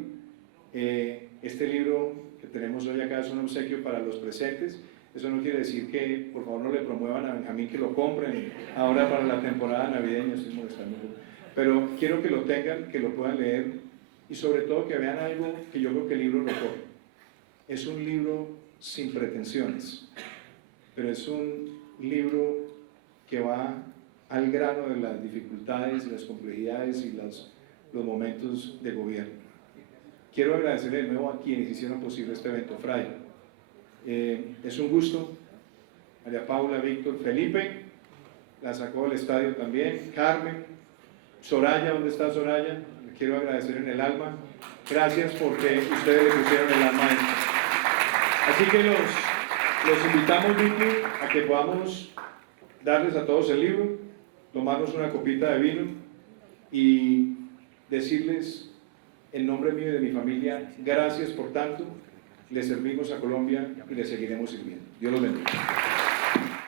Este libro que tenemos hoy acá es un obsequio para los presentes. Eso no quiere decir que por favor no le promuevan a Benjamín que lo compren ahora para la temporada navideña, estoy molestando, pero quiero que lo tengan, que lo puedan leer y sobre todo que vean algo que yo creo que el libro recoge. Es un libro sin pretensiones, pero es un libro que va al grano de las dificultades, las complejidades y los momentos de gobierno. Quiero agradecerle de nuevo a quienes hicieron posible este evento. Fray, es un gusto. María Paula, Víctor, Felipe, la sacó del estadio también, Carmen, Soraya, ¿dónde está Soraya? Le quiero agradecer en el alma. Gracias porque ustedes le pusieron el alma a esto. Así que los invitamos, Vicky, a que podamos darles a todos el libro, tomarnos una copita de vino y decirles en nombre mío y de mi familia, gracias por tanto, le servimos a Colombia y le seguiremos sirviendo. Dios los bendiga.